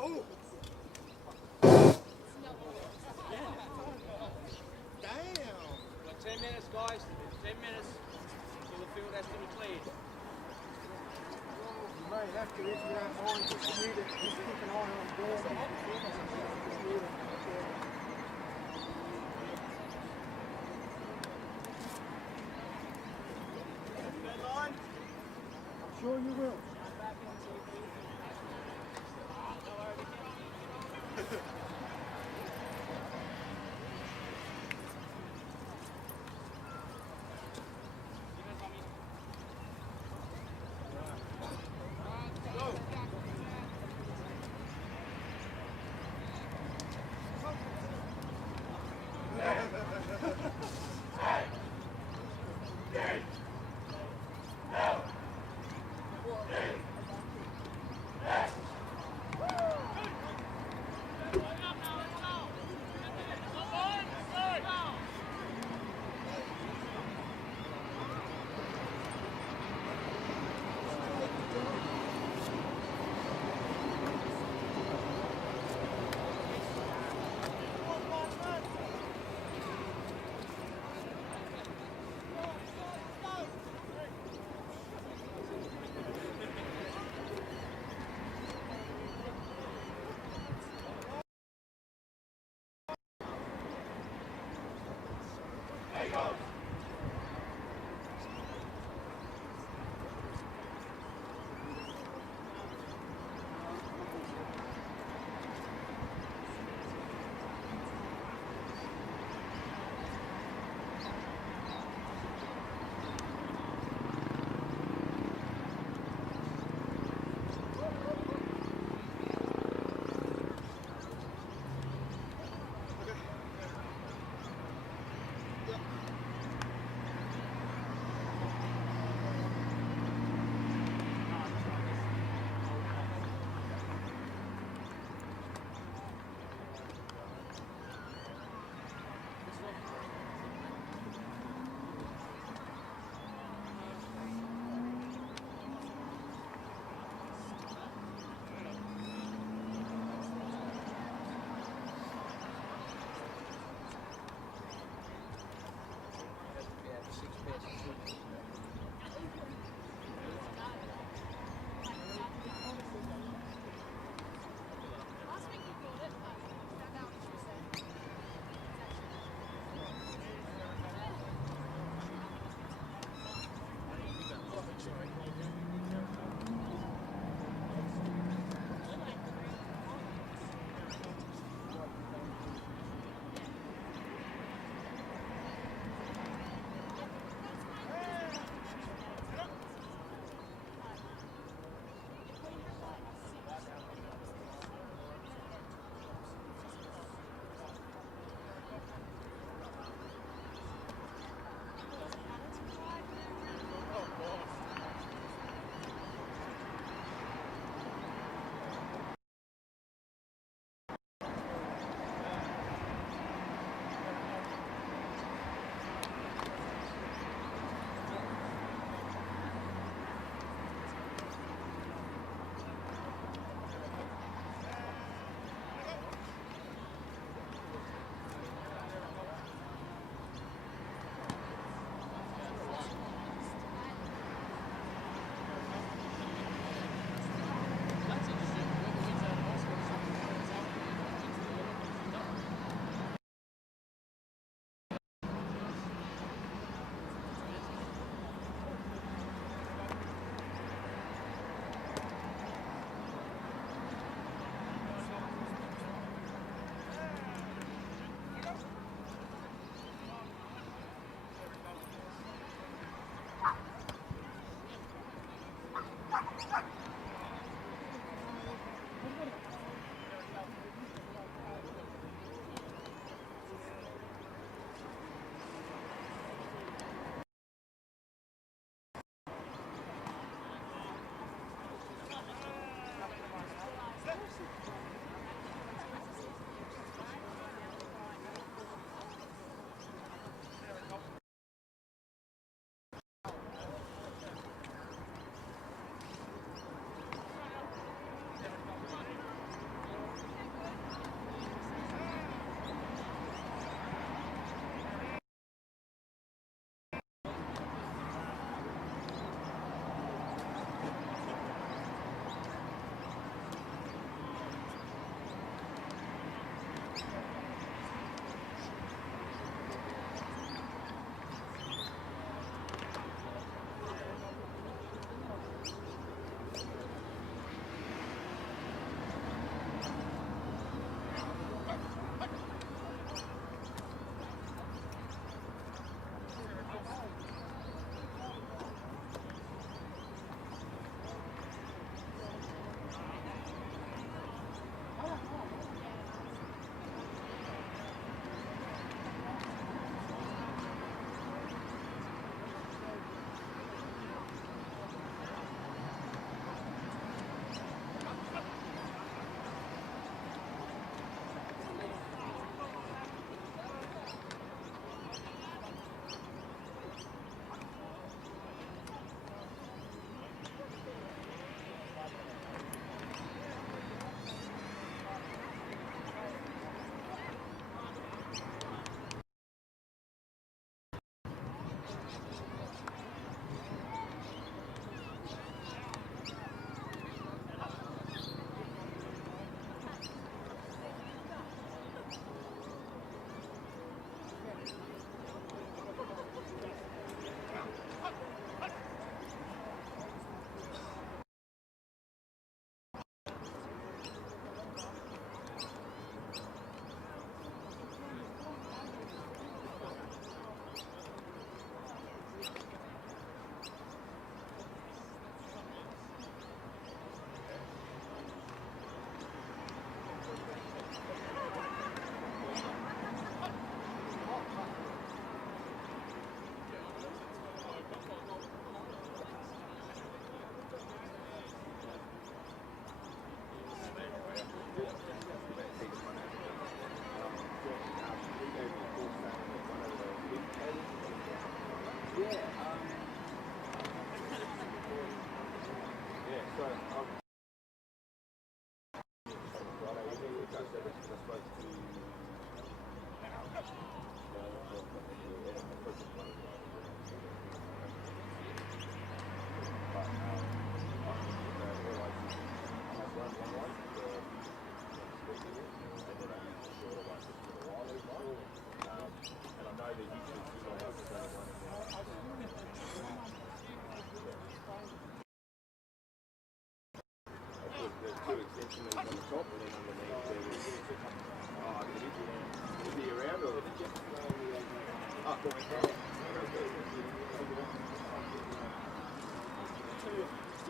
Oh! Damn! 10 minutes, guys. 10 minutes till the field has to be cleared. You might have to issue that on just need it. Just keep an eye on the door. Just need it. Deadline? I'm sure you will. top and then underneath there was... Oh, is he around or... Oh, cool.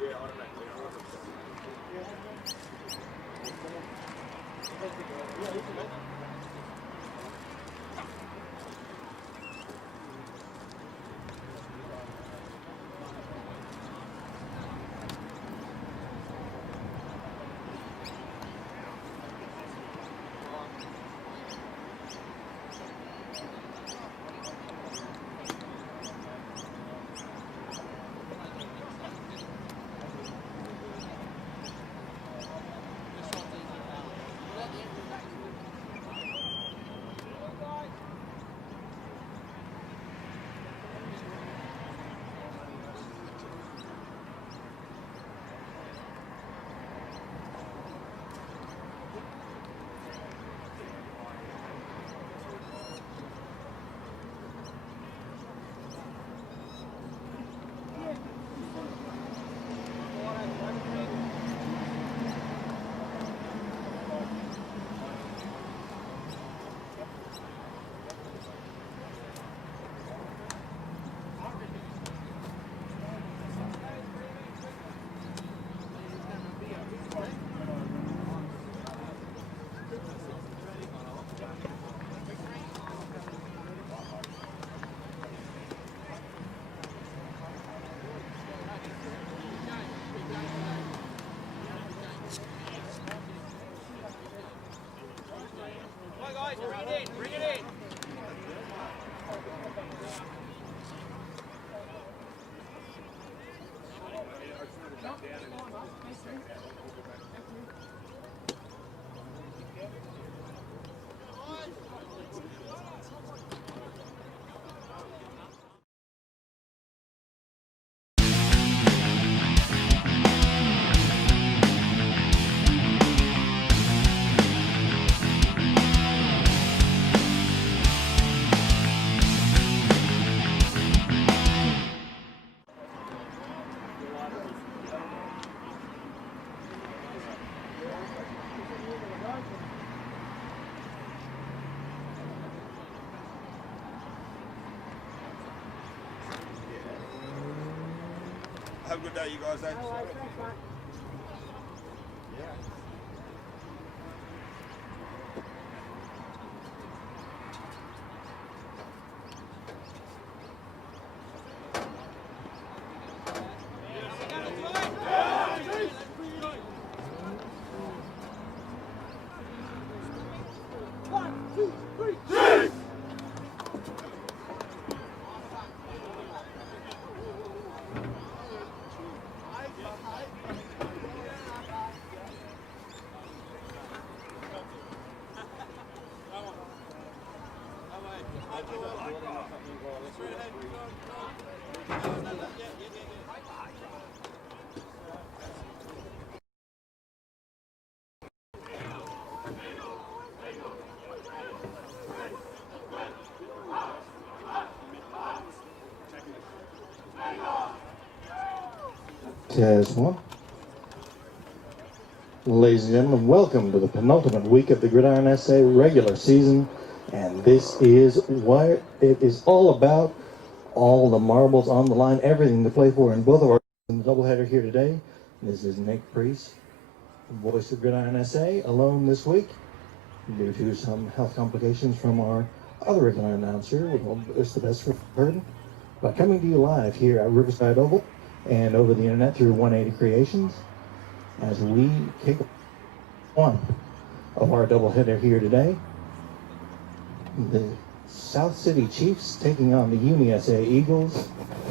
Yeah, I don't know. Bring it in. Have a good day, you guys. Eh? All right, thanks, mate. Test one. Ladies and gentlemen, welcome to the penultimate week of the Gridiron SA regular season, and this is what it is all about. All the marbles on the line, everything to play for in both of our doubleheader here today. This is Nick Priest, voice of Gridiron SA, alone this week due to some health complications from our other regular announcer. We hope it's the best for Burden. But coming to you live here at Riverside Oval and over the internet through 180 Creations as we kick one of our doubleheader here today. The South City Chiefs taking on the UniSA Eagles,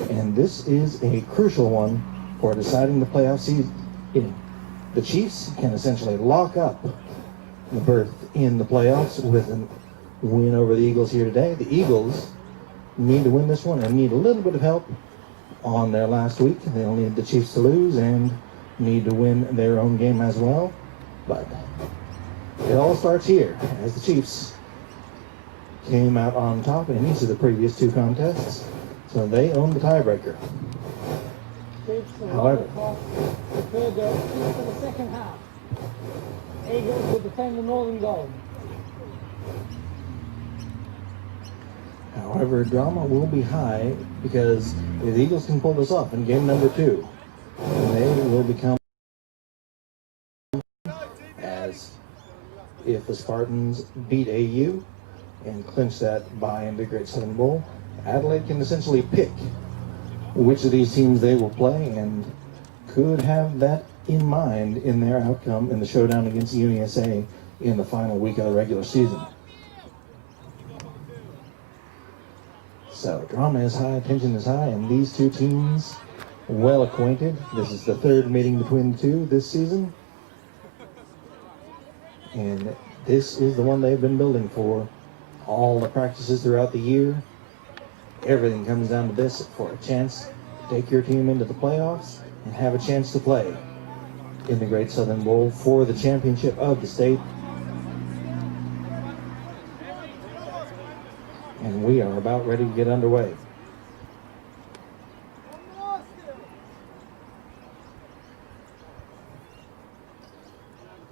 and this is a crucial one for deciding the playoff season. The Chiefs can essentially lock up the berth in the playoffs with a win over the Eagles here today. The Eagles need to win this one and need a little bit of help on their last week. They'll need the Chiefs to lose and need to win their own game as well. But it all starts here as the Chiefs came out on top in each of the previous two contests, so they own the tiebreaker. However, Prepared to for the second half. Eagles to defend the northern goal. However, drama will be high because if the Eagles can pull this off in game number 2, they will become as if the Spartans beat AU and clinch that bye in the Great Southern Bowl, Adelaide can essentially pick which of these teams they will play and could have that in mind in their outcome in the showdown against UniSA in the final week of the regular season. So drama is high, tension is high, and these two teams well acquainted. This is the third meeting between the two this season. And this is the one they've been building for. All the practices throughout the year. Everything comes down to this for a chance to take your team into the playoffs and have a chance to play in the Great Southern Bowl for the championship of the state. And we are about ready to get underway.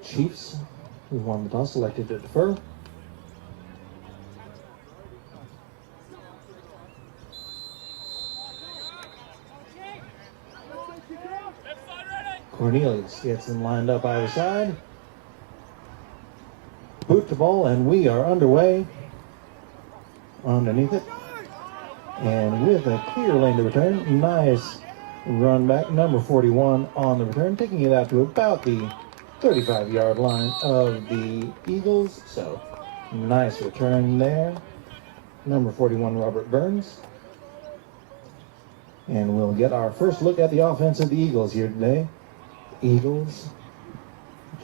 Chiefs, who won the toss, elected to defer. Cornelius gets them lined up either side. Boot the ball, and we are underway. Underneath it. And with a clear lane to return, nice run back, number 41 on the return, taking it out to about the 35-yard line of the Eagles. So, nice return there. Number 41, Robert Burns. And we'll get our first look at the offense of the Eagles here today. Eagles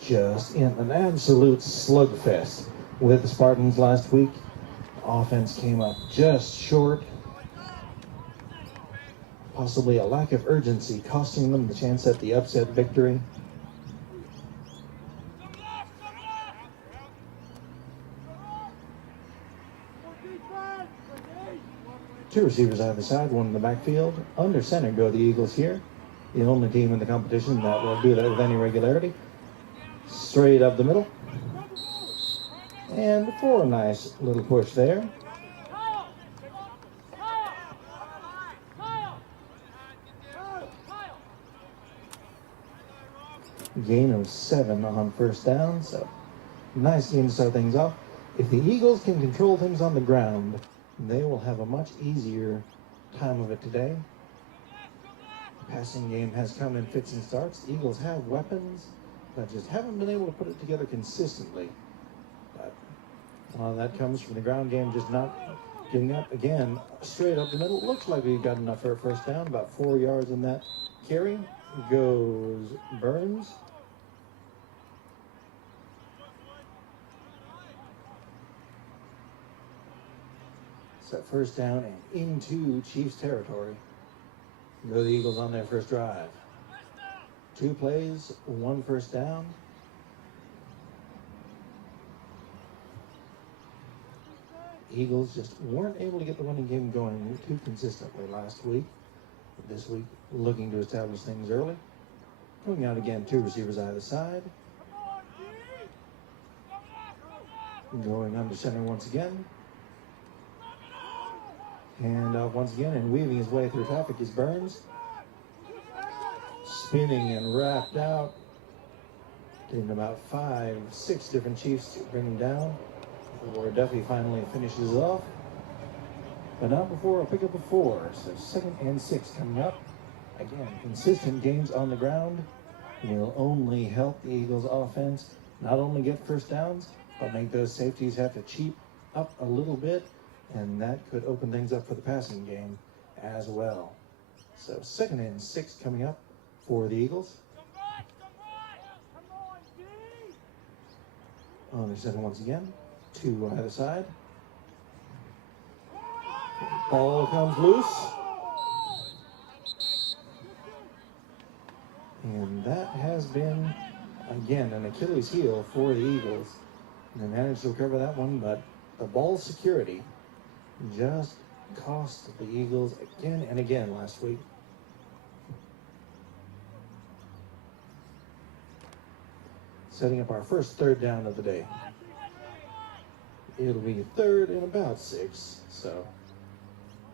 just in an absolute slugfest with the Spartans last week. Offense came up just short. Possibly a lack of urgency costing them the chance at the upset victory. Two receivers either side, one in the backfield. Under center go the Eagles here. The only team in the competition that will do that with any regularity. Straight up the middle. And for a nice little push there. Gain of 7 on first down, so nice game to start things off. If the Eagles can control things on the ground, they will have a much easier time of it today. The passing game has come in fits and starts. The Eagles have weapons, but just haven't been able to put it together consistently. But a lot of that comes from the ground game just not giving up. Again, straight up the middle. Looks like we've got enough for a first down. About 4 yards in that carry. Goes Burns. So first down and into Chiefs territory. Go the Eagles on their first drive. 2 plays, 1 first down. Eagles just weren't able to get the running game going too consistently last week. This week, looking to establish things early. Coming out again, 2 receivers either side. Going under center once again. And once again, and weaving his way through traffic is Burns. Spinning and wrapped out. Getting about 5, 6 different Chiefs to bring him down. Before Duffy finally finishes it off. But not before a pickup of 4. So 2nd and 6 coming up. Again, consistent gains on the ground will only help the Eagles offense not only get first downs, but make those safeties have to cheap up a little bit. And that could open things up for the passing game as well. So 2nd and 6 coming up for the Eagles. On their center once again. 2 on either side. Ball comes loose. And that has been, again, an Achilles heel for the Eagles. They managed to recover that one, but the ball security just cost the Eagles again and again last week. setting up our first third down of the day. It'll be third and about 6, so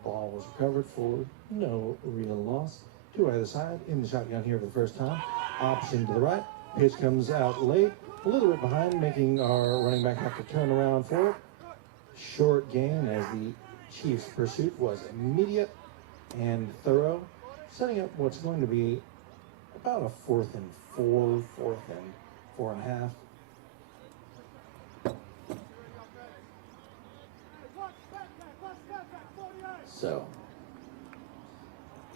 ball was recovered for no real loss. To either side, in the shotgun here for the first time. Option to the right. Pitch comes out late, a little bit behind, making our running back have to turn around for it. Short gain as the Chiefs' pursuit was immediate and thorough, setting up what's going to be about a 4th and 4, 4th and 4.5. So,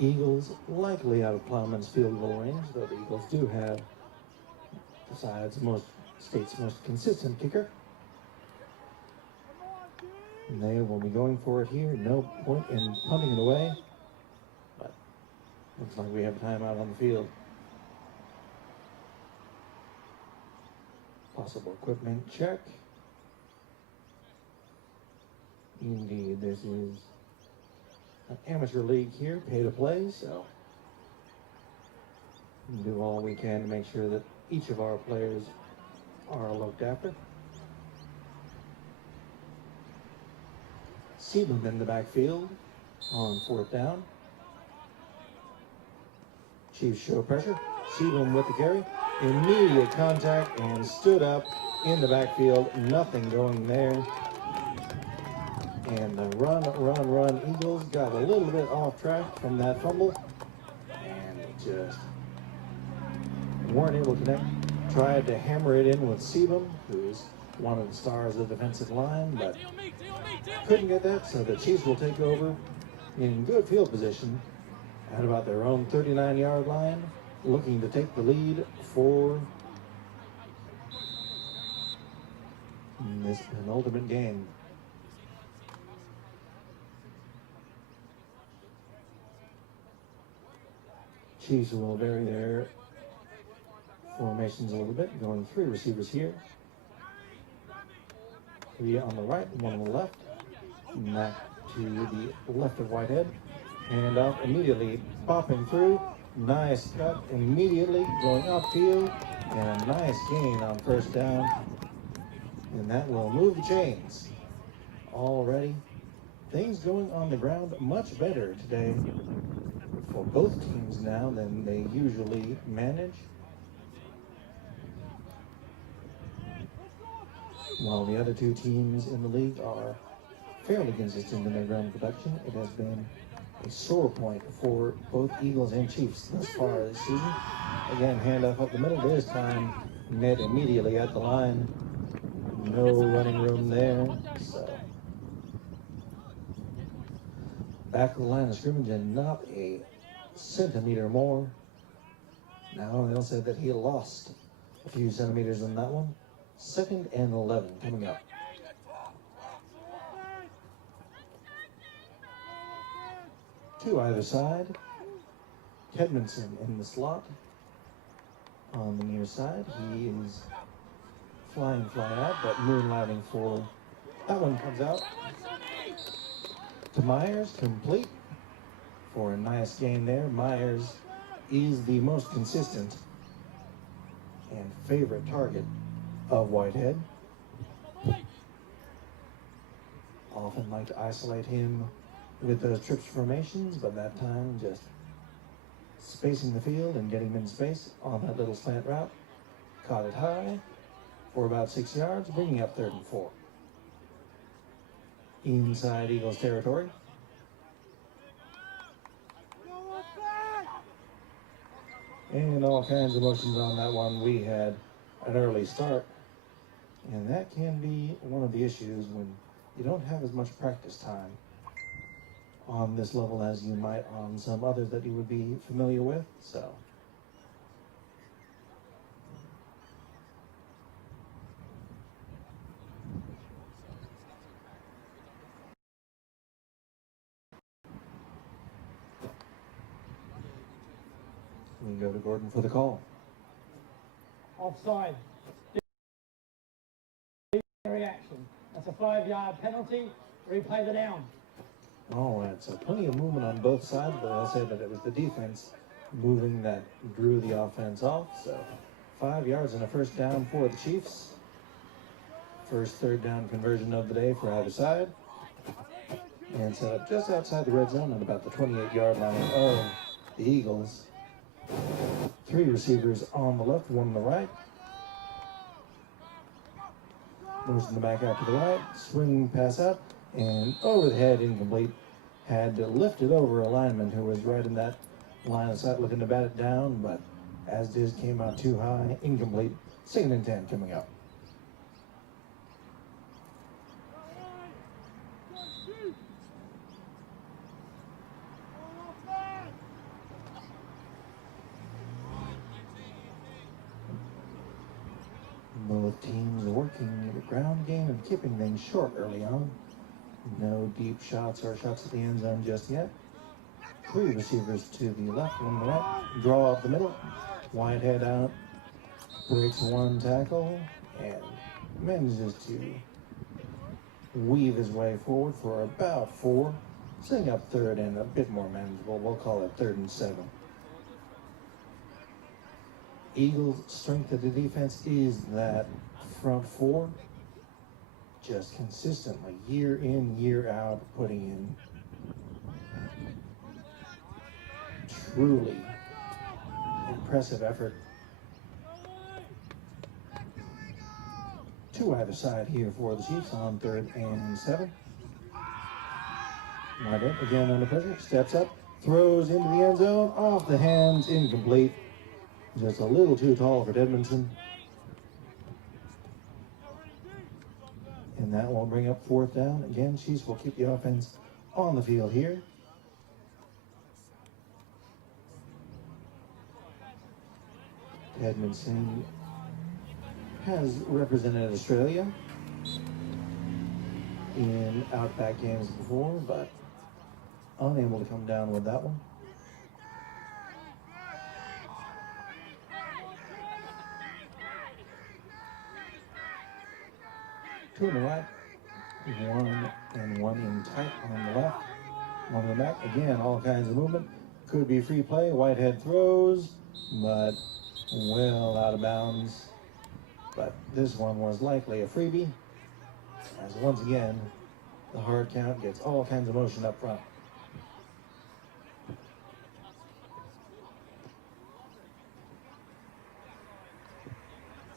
Eagles likely out of Plowman's field goal range, though the Eagles do have, besides most state's most consistent kicker. And they will be going for it here. No point in punting it away. But looks like we have timeout on the field. Possible equipment check. Indeed, this is an amateur league here, pay to play, so we'll do all we can to make sure that each of our players are looked after. Seaman in the backfield on 4th down. Chiefs show pressure. Seaman with the carry. Immediate contact and stood up in the backfield. Nothing going there. And the run Eagles got a little bit off track from that fumble. And just weren't able to connect. Tried to hammer it in with Seaman, who's one of the stars of the defensive line, but couldn't get that, so the Chiefs will take over in good field position at about their own 39-yard line, looking to take the lead for this penultimate game. Chiefs will vary their formations a little bit, going 3 receivers here. 3 on the right, 1 on the left. Back to the left of Whitehead. Hand off immediately, popping through. Nice cut immediately, going upfield. And a nice gain on 1st down. And that will move the chains. Already, things going on the ground much better today for both teams now than they usually manage. While the other 2 teams in the league are fairly consistent in their ground production, it has been a sore point for both Eagles and Chiefs thus far this season. Again, handoff up the middle. This time, met immediately at the line. No running room there. So, back of the line of scrimmage and not a centimeter more. Now they'll say that he lost a few centimeters in that one. 2nd and 11 coming up. To either side. Tedmanson in the slot. On the near side, he is flying fly out, but moonlighting for that one comes out. To Myers, complete for a nice gain there. Myers is the most consistent and favorite target of Whitehead. Often like to isolate him with those trips formations, but that time just spacing the field and getting him in space on that little slant route. Caught it high for about 6 yards, bringing up 3rd and 4. Inside Eagles territory. And all kinds of motions on that one. We had an early start. And that can be one of the issues when you don't have as much practice time on this level as you might on some others that you would be familiar with. So we go to Gordon for the call. Offside. Reaction. That's a 5-yard penalty. Replay the down. All right, so plenty of movement on both sides, but I'll say that it was the defense moving that drew the offense off. So 5 yards and a first down for the Chiefs. First third down conversion of the day for either side. And set up just outside the red zone at about the 28-yard line of the Eagles. 3 receivers on the left, 1 on the right. Motion the back out to the right, swing pass out, and over the head, incomplete. Had to lift it over a lineman who was right in that line of sight looking to bat it down, but as did, came out too high, incomplete. 2nd and 10 coming up. Both teams working the ground game and keeping things short early on. No deep shots or shots at the end zone just yet. 3 receivers to the left, 1 to the right. Draw up the middle. Whitehead out. Breaks 1 tackle and manages to weave his way forward for about 4. Setting up 3rd and a bit more manageable. We'll call it 3rd and 7. Eagles' strength of the defense is that front 4. Just consistently, year in, year out, putting in truly impressive effort. 2 either side here for the Chiefs on 3rd and 7. Whitehead again under pressure, steps up, throws into the end zone, off the hands, incomplete. Just a little too tall for Edmondson. And that will bring up 4th down. Again, Chiefs will keep the offense on the field here. Edmondson has represented Australia in Outback games before, but unable to come down with that one. Two on the right, 1 and 1 in tight on the left, 1 on the back. Again, all kinds of movement. Could be free play. Whitehead throws, but well out of bounds. But this one was likely a freebie, as once again, the hard count gets all kinds of motion up front.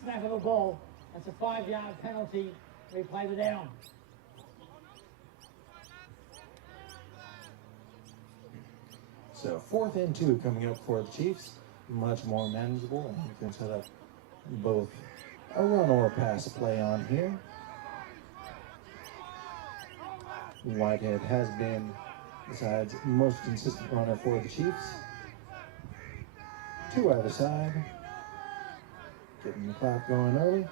Snap of the ball. That's a 5-yard penalty. Replay the down. So 4th and 2 coming up for the Chiefs. Much more manageable, and you can set up both a run or a pass play on here. Whitehead has been, besides, most consistent runner for the Chiefs. 2 either side. Getting the clock going early.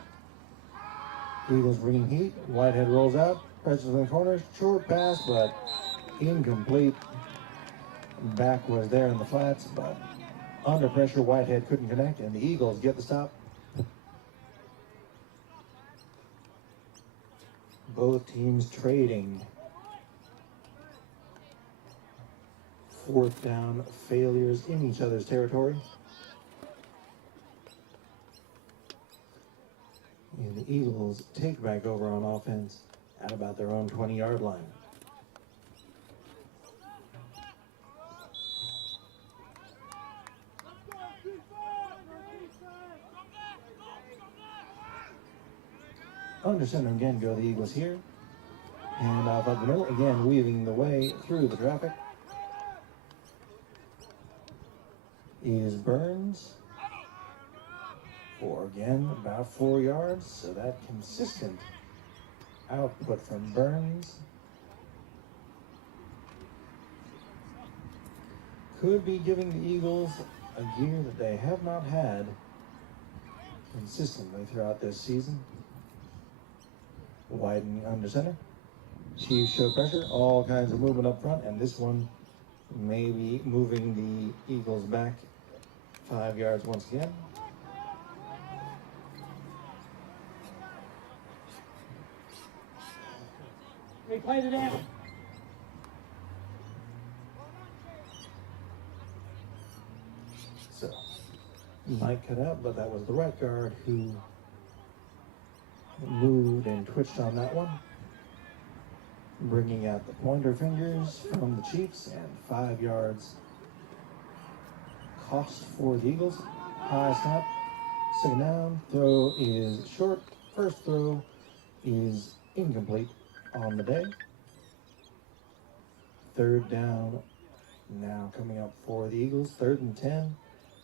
Eagles bringing heat. Whitehead rolls out. Pressures in the corner. Short pass, but incomplete. Back was there in the flats, but under pressure, Whitehead couldn't connect, and the Eagles get the stop. Both teams trading 4th down failures in each other's territory. And the Eagles take back over on offense at about their own 20-yard line. Under center again go the Eagles here. And off up the middle, again weaving the way through the traffic is Burns. For again about 4 yards, so that consistent output from Burns could be giving the Eagles a year that they have not had consistently throughout this season. Widening under center. Chiefs show pressure, all kinds of movement up front, and this one may be moving the Eagles back 5 yards once again. Replay the down. So, might cut out, but that was the right guard who moved and twitched on that one, bringing out the pointer fingers from the Chiefs, and 5 yards cost for the Eagles. High snap, second down, throw is short, first throw is incomplete on the day. Third down now coming up for the Eagles, 3rd and 10.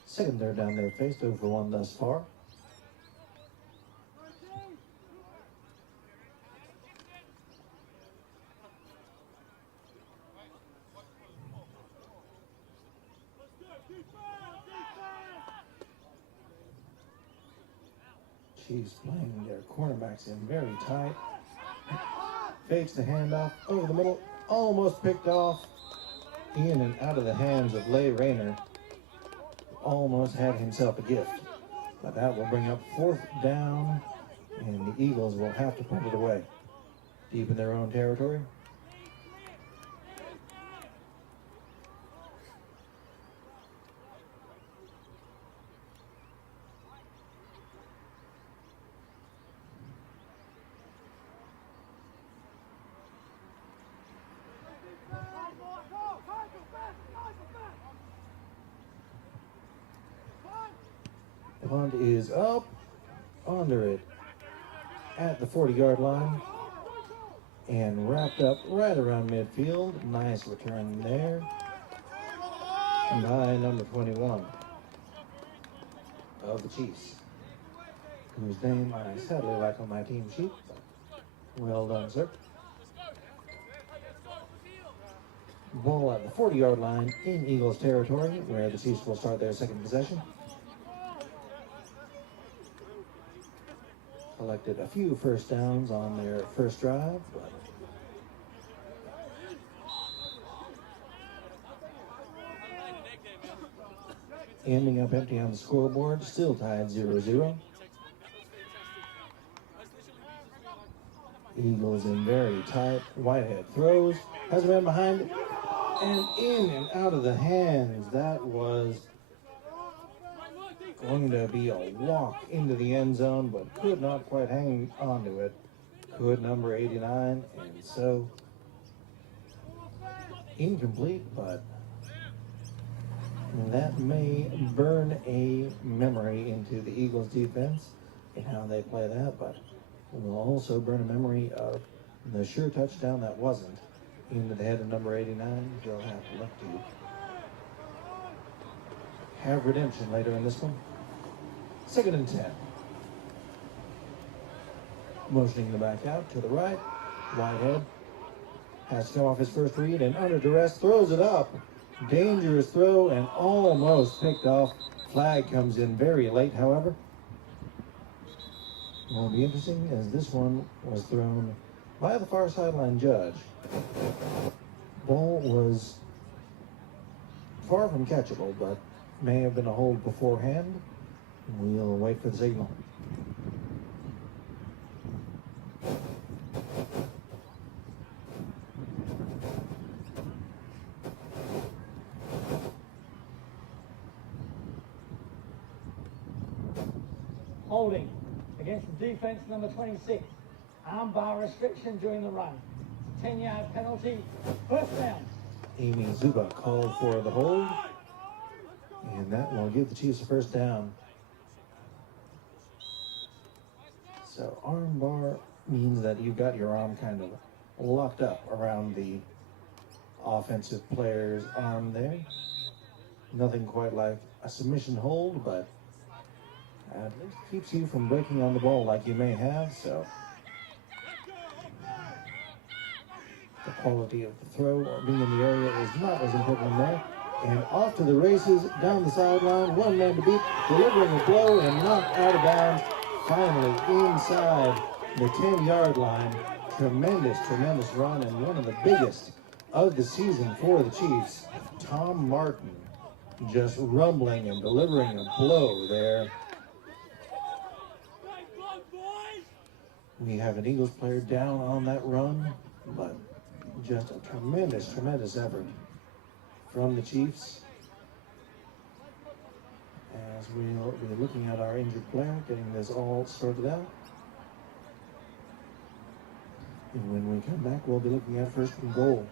Second third down they've faced, 0 for 1 thus far. Chiefs playing their cornerbacks in very tight. Fakes the handoff over the middle, almost picked off, in and out of the hands of Leigh Rayner. Almost had himself a gift. But that will bring up 4th down, and the Eagles will have to punt it away. Deep in their own territory. Punt is up, under it, at the 40-yard line, and wrapped up right around midfield. Nice return there by number 21 of the Chiefs, whose name I sadly lack on my team sheet. Well done, sir. Ball at the 40-yard line in Eagles territory, where the Chiefs will start their second possession. Collected a few first downs on their first drive, but ending up empty on the scoreboard, still tied 0-0. Eagles in very tight. Whitehead throws, has a man behind it, and in and out of the hands. That was going to be a walk into the end zone, but could not quite hang on to it. Could number 89, and so incomplete, but that may burn a memory into the Eagles defense and how they play that, but will also burn a memory of the sure touchdown that wasn't into the head of number 89. They'll have to look to have redemption later in this one. 2nd and 10. Motioning the back out to the right. Whitehead has come off his first read and under duress throws it up. Dangerous throw and almost picked off. Flag comes in very late, however. Will be interesting as this one was thrown by the far sideline judge. Ball was far from catchable, but may have been a hold beforehand. We'll wait for the signal. Holding against the defense, number 26. Armbar restriction during the run. 10-yard penalty, first down. Amy Zuba called for the hold, and that will give the Chiefs a first down. So arm bar means that you've got your arm kind of locked up around the offensive player's arm there. Nothing quite like a submission hold, but at least keeps you from breaking on the ball like you may have, so the quality of the throw or being in the area is not as important there. And off to the races, down the sideline, one man to beat, delivering a blow and knocked out of bounds. Finally inside the 10-yard line. Tremendous, tremendous run, and one of the biggest of the season for the Chiefs. Tom Martin just rumbling and delivering a blow there. We have an Eagles player down on that run, but just a tremendous, tremendous effort from the Chiefs. as we'll be looking at our injured player, getting this all sorted out. And when we come back, we'll be looking at first and goal.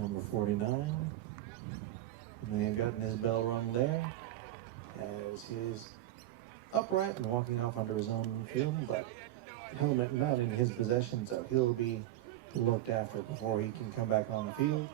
Number 49 may have gotten his bell rung there as he's upright and walking off onto his own field, but helmet not in his possession, so he'll be looked after before he can come back on the field.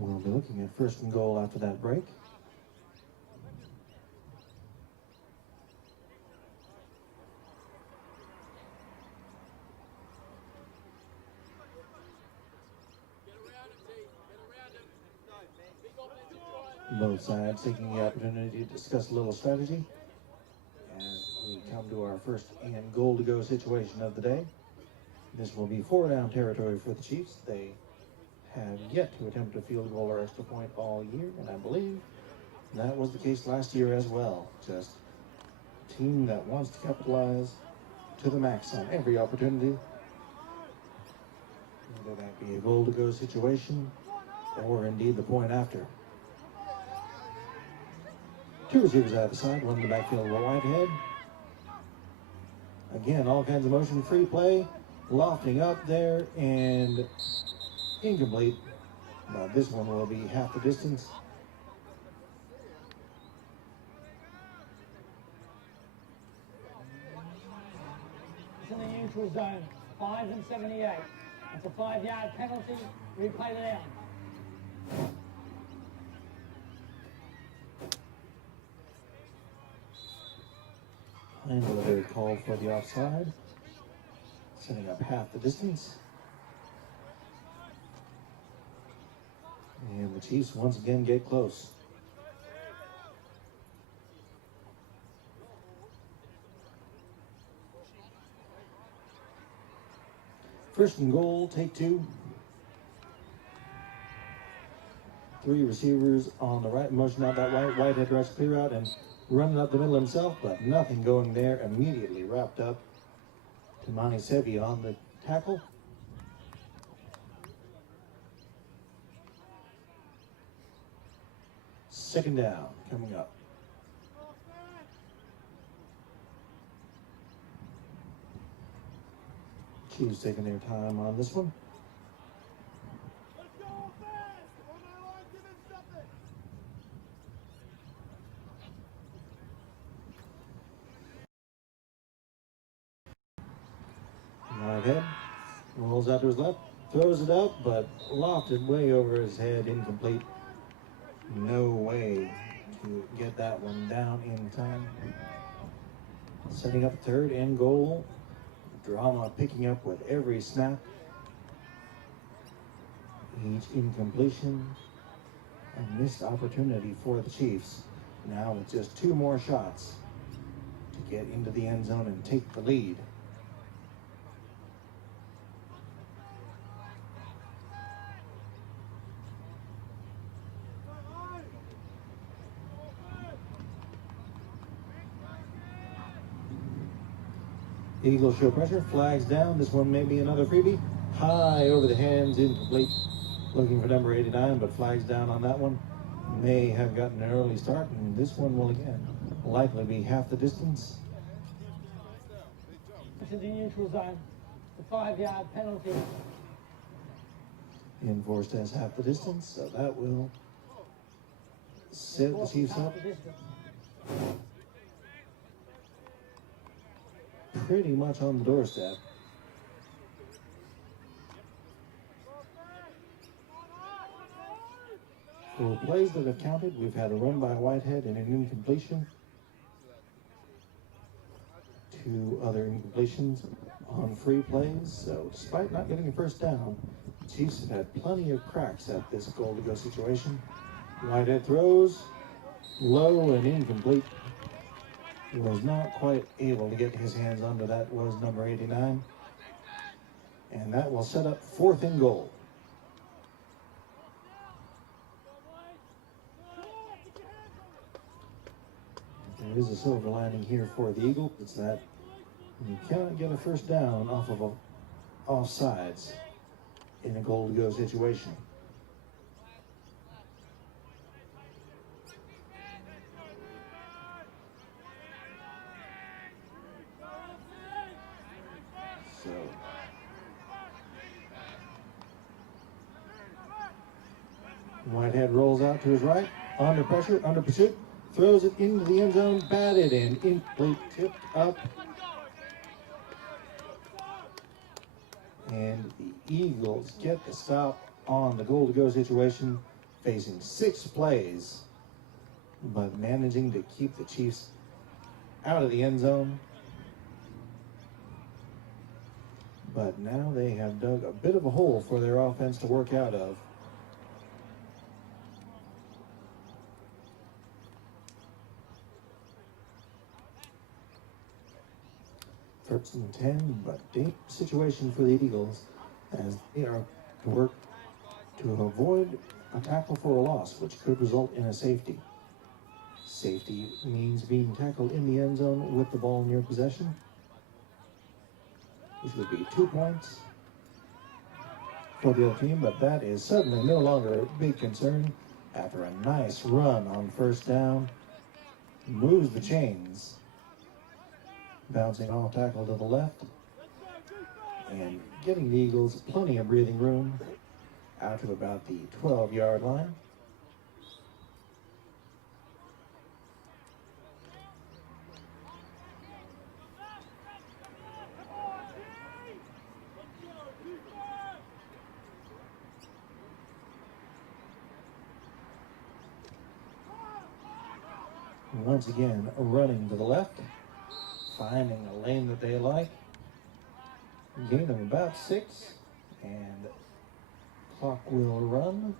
We'll be looking at first and goal after that break. Both sides taking the opportunity to discuss a little strategy as we come to our first and goal to go situation of the day. This will be 4-down territory for the Chiefs. They have yet to attempt a field goal or extra point all year, and I believe that was the case last year as well. Just a team that wants to capitalize to the max on every opportunity, whether that be a goal to go situation or indeed the point after. Two receivers out of the side, one in the backfield of Whitehead. Again, all kinds of motion, free play, lofting up there, and incomplete. But this one will be half the distance. It's in the neutral zone, 5 and 78. It's a 5-yard penalty. Replay the down. Handler called for the offside, setting up half the distance. And the Chiefs once again get close. First and goal, take two. Three receivers on the right, motion out that right. Whitehead rush clear out and running up the middle himself, but nothing going there. Immediately wrapped up to Monty Sevi on the tackle. Second down coming up. Chiefs taking their time on this one. Whitehead rolls out to his left, throws it up, but lofted way over his head, incomplete. No way to get that one down in time. Setting up third and goal. Drama picking up with every snap. Each incompletion, a missed opportunity for the Chiefs. Now with just two more shots to get into the end zone and take the lead. Eagles show pressure, flags down. This one may be another freebie. High over the hands, incomplete. Looking for number 89, but flags down on that one. May have gotten an early start, and this one will again likely be half the distance. It's in the neutral zone, the 5-yard penalty. Enforced as half the distance, so that will set the Chiefs up pretty much on the doorstep. For plays that have counted, we've had a run by Whitehead and an incompletion. 2 other incompletions on free plays. So despite not getting a first down, the Chiefs have had plenty of cracks at this goal-to-go situation. Whitehead throws low and incomplete. Was not quite able to get his hands onto that, was number 89. And that will set up 4th and goal. There is a silver lining here for the Eagles. It's that you cannot get a first down off of offsides in a goal-to-go situation. So Whitehead rolls out to his right, under pressure, under pursuit, throws it into the end zone, batted and incomplete, tipped up. And the Eagles get the stop on the goal-to-go situation, facing 6 plays, but managing to keep the Chiefs out of the end zone. But now they have dug a bit of a hole for their offense to work out of. First and 10, but deep situation for the Eagles as they are to work to avoid a tackle for a loss, which could result in a safety. Safety means being tackled in the end zone with the ball in your possession, which would be 2 points for the other team, but that is suddenly no longer a big concern after a nice run on first down. Moves the chains. Bouncing off tackle to the left and getting the Eagles plenty of breathing room out to about the 12-yard line. Once again, running to the left. Finding a lane that they like. Gain of about 6, and clock will run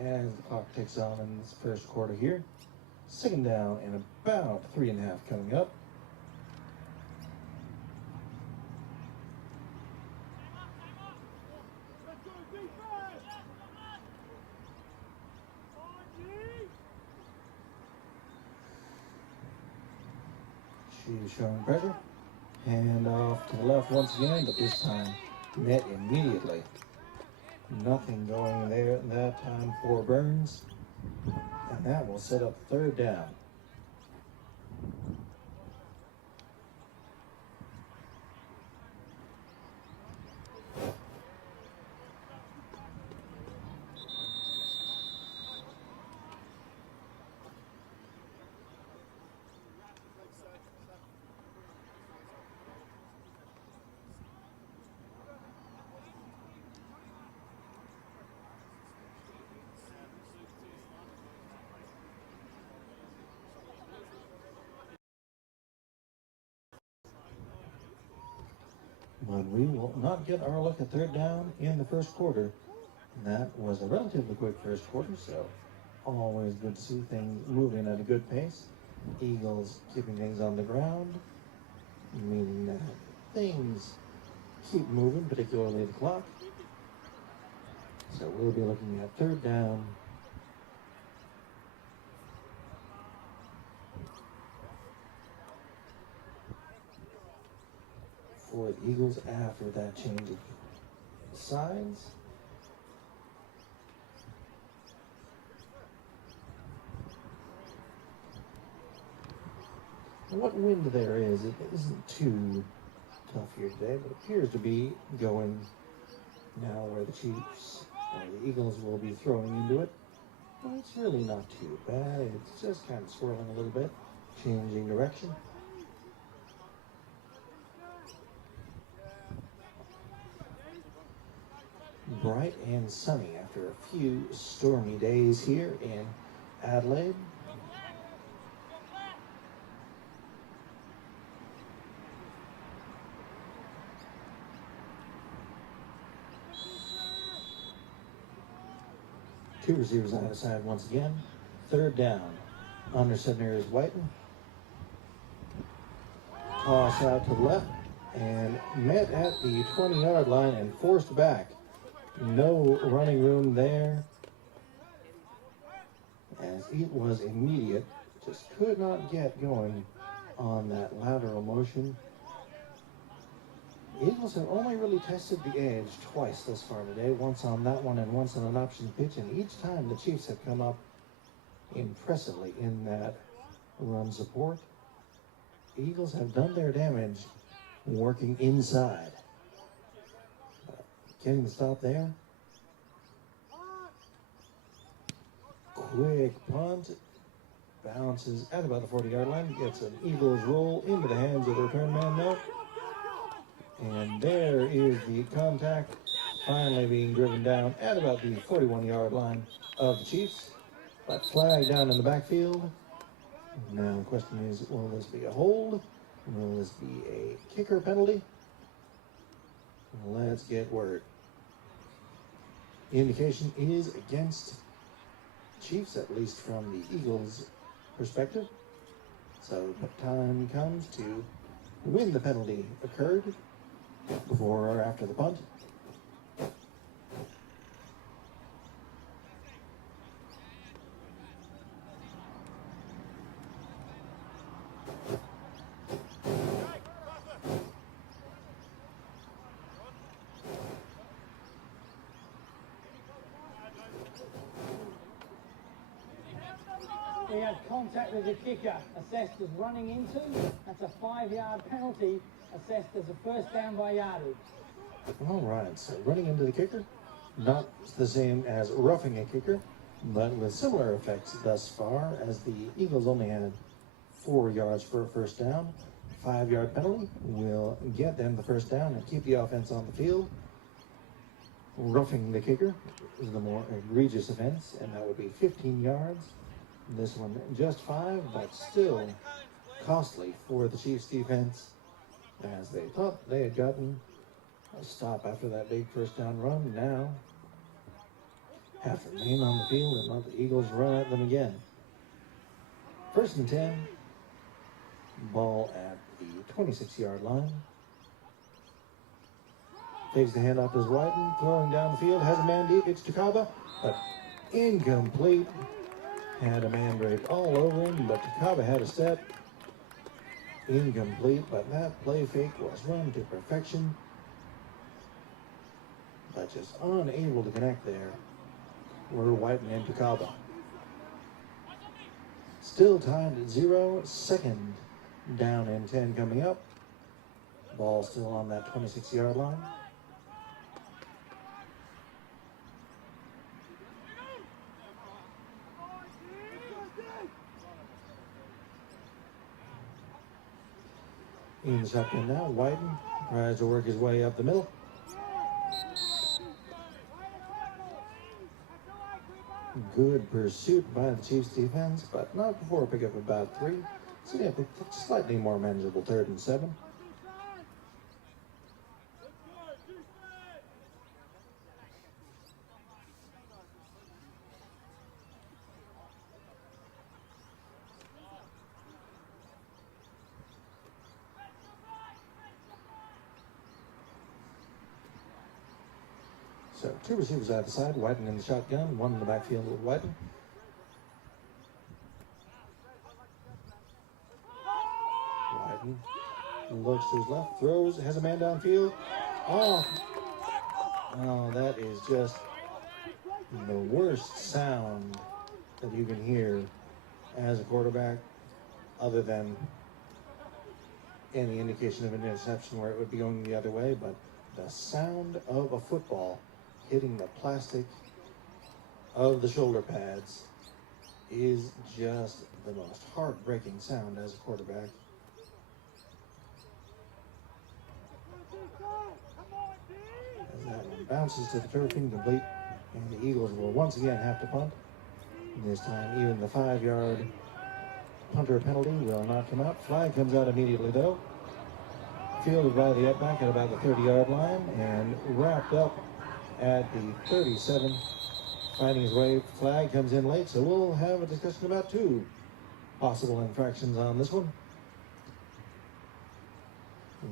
as the clock ticks on in this first quarter here. 2nd down and about 3.5 coming up. She's showing pressure. Hand off to the left once again, but this time met immediately. Nothing going there that time for Burns. And that will set up 3rd down. But we will not get our look at 3rd down in the first quarter. That was a relatively quick first quarter, so always good to see things moving at a good pace. Eagles keeping things on the ground, meaning that things keep moving, particularly the clock. So we'll be looking at 3rd down. For the Eagles after that change of sides. What wind there is, it isn't too tough here today, but it appears to be going now where the Chiefs or the Eagles will be throwing into it. Well, it's really not too bad. It's just kind of swirling a little bit, changing direction. Bright and sunny after after a few stormy days here in Adelaide. Two receivers on the side once again. Third down. Under center is Whiten. Toss out to the left and met at the 20-yard line and forced back. No running room there as it was immediate. Just could not get going on that lateral motion. Eagles have only really tested the edge twice thus far today, once on that one and once on an option pitch, and each time the Chiefs have come up impressively in that run support. Eagles have done their damage working inside. Getting the stop there. Quick punt. Bounces at about the 40-yard line. Gets an Eagles roll into the hands of the return man now. And there is the contact finally being driven down at about the 41-yard line of the Chiefs. But flag down in the backfield. Now the question is, will this be a hold? Will this be a kicker penalty? Let's get word. The indication is against Chiefs, at least from the Eagles' perspective. So time comes to when the penalty occurred, before or after the punt. We had contact with the kicker, assessed as running into. That's a 5-yard penalty, assessed as a first down by yardage. All right, so running into the kicker, not the same as roughing a kicker, but with similar effects thus far, as the Eagles only had 4 yards for a first down. 5-yard penalty will get them the first down and keep the offense on the field. Roughing the kicker is the more egregious offense, and that would be 15 yards. This one just 5, but still costly for the Chiefs defense, as they thought they had gotten a stop after that big first down run. Now have to remain on the field and let the Eagles run at them again. 1st and 10, ball at the 26-yard line. Takes the handoff as Whiten, throwing down the field, has a man deep, it's Takaba, but incomplete. Had a man break all over him, but Takaba had a step. Incomplete, but that play fake was run to perfection. But just unable to connect there were Whiten and Takaba. Still tied at 0, 2nd down and 10 coming up. Ball still on that 26-yard line. In the shotgun now, Whiten tries to work his way up the middle. Good pursuit by the Chiefs defense, but not before a pickup of about 3. So yeah, slightly more manageable 3rd and 7. So 2 receivers out the side, Whiten in the shotgun, 1 in the backfield with Whiten. Whiten looks to his left, throws, has a man downfield. Oh, that is just the worst sound that you can hear as a quarterback, other than any indication of an interception where it would be going the other way. But the sound of a football hitting the plastic of the shoulder pads is just the most heartbreaking sound as a quarterback. As that one bounces to the turf, incomplete. And the Eagles will once again have to punt. This time, even the 5-yard punter penalty will not come out. Flag comes out immediately, though. Fielded by the back at about the 30-yard line and wrapped up at the 37. Finding his way, flag comes in late, so we'll have a discussion about 2 possible infractions on this one.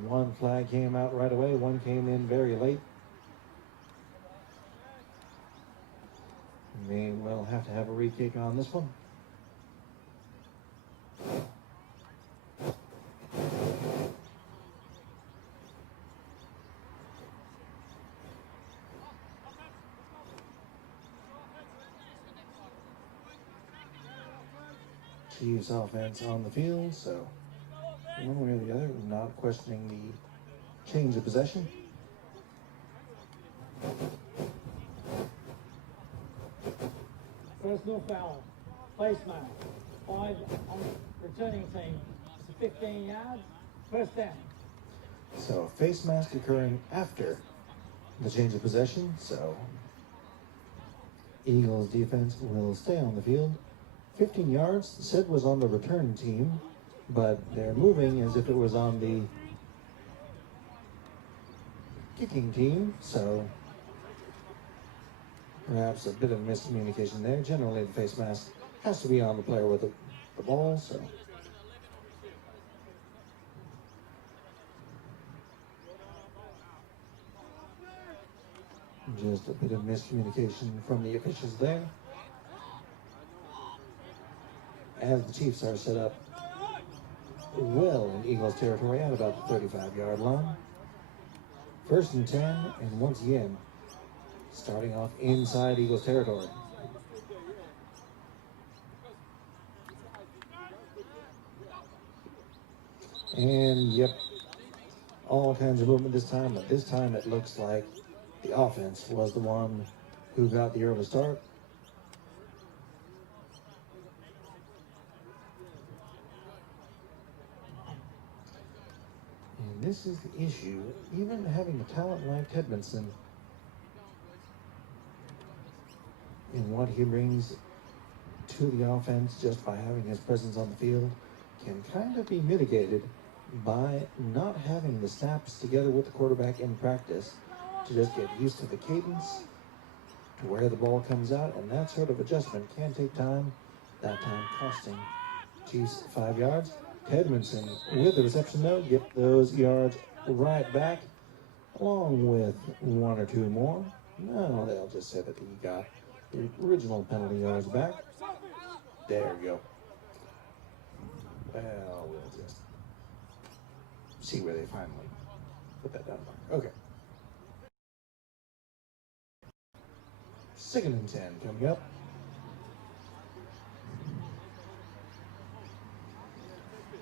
One flag came out right away, one came in very late. We will have to have a re-kick on this one. Chiefs offense on the field, so one way or the other, not questioning the change of possession. Personal foul, place mask, 5 on the returning team. It's a 15 yards, first down. So face mask occurring after the change of possession, so Eagles defense will stay on the field. 15 yards, said was on the return team, but they're moving as if it was on the kicking team, so perhaps a bit of miscommunication there. Generally, the face mask has to be on the player with the ball, so. Just a bit of miscommunication from the officials there. As the Chiefs are set up well in Eagles territory at about the 35-yard line. 1st and 10, and once again, starting off inside Eagles territory. And yep, all kinds of movement this time, but this time it looks like the offense was the one who got the early start. And this is the issue, even having a talent like Tedmanson and what he brings to the offense just by having his presence on the field can kind of be mitigated by not having the snaps together with the quarterback in practice to just get used to the cadence, to where the ball comes out, and that sort of adjustment can take time, that time costing Chiefs 5 yards. Tedmanson with the reception though, get those yards right back, along with 1 or 2 more. No, they'll just say that he got the original penalty yards back. There you go. Well, we'll just see where they finally put that down. Okay. 2nd and 10 coming up.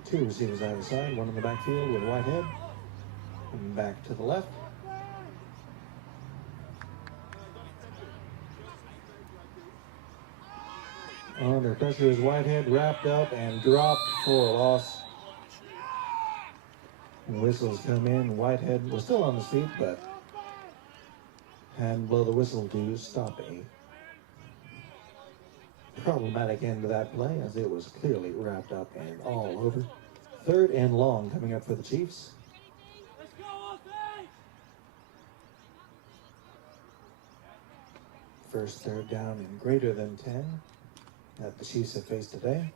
Two receivers either side, one in the backfield with Whitehead. And back to the left. Under pressure is Whitehead, wrapped up and dropped for a loss. Whistles come in. Whitehead was still on his feet, but had to blow the whistle to stop a problematic end to that play, as it was clearly wrapped up and all over. 3rd and long coming up for the Chiefs. First 3rd down and greater than 10 that the Chiefs have faced today.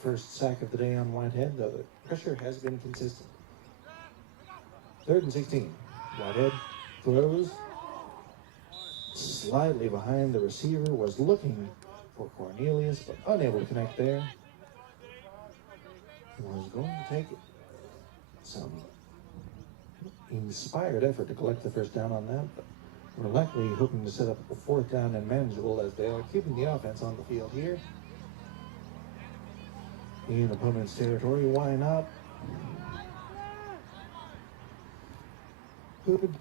First sack of the day on Whitehead, though the pressure has been consistent. 3rd and 16. Whitehead throws slightly behind the receiver, was looking for Cornelius, but unable to connect there. Was going to take some inspired effort to collect the first down on that, but we're likely hoping to set up a 4th down and manageable, as they are keeping the offense on the field here. In opponent's territory, why not? Good.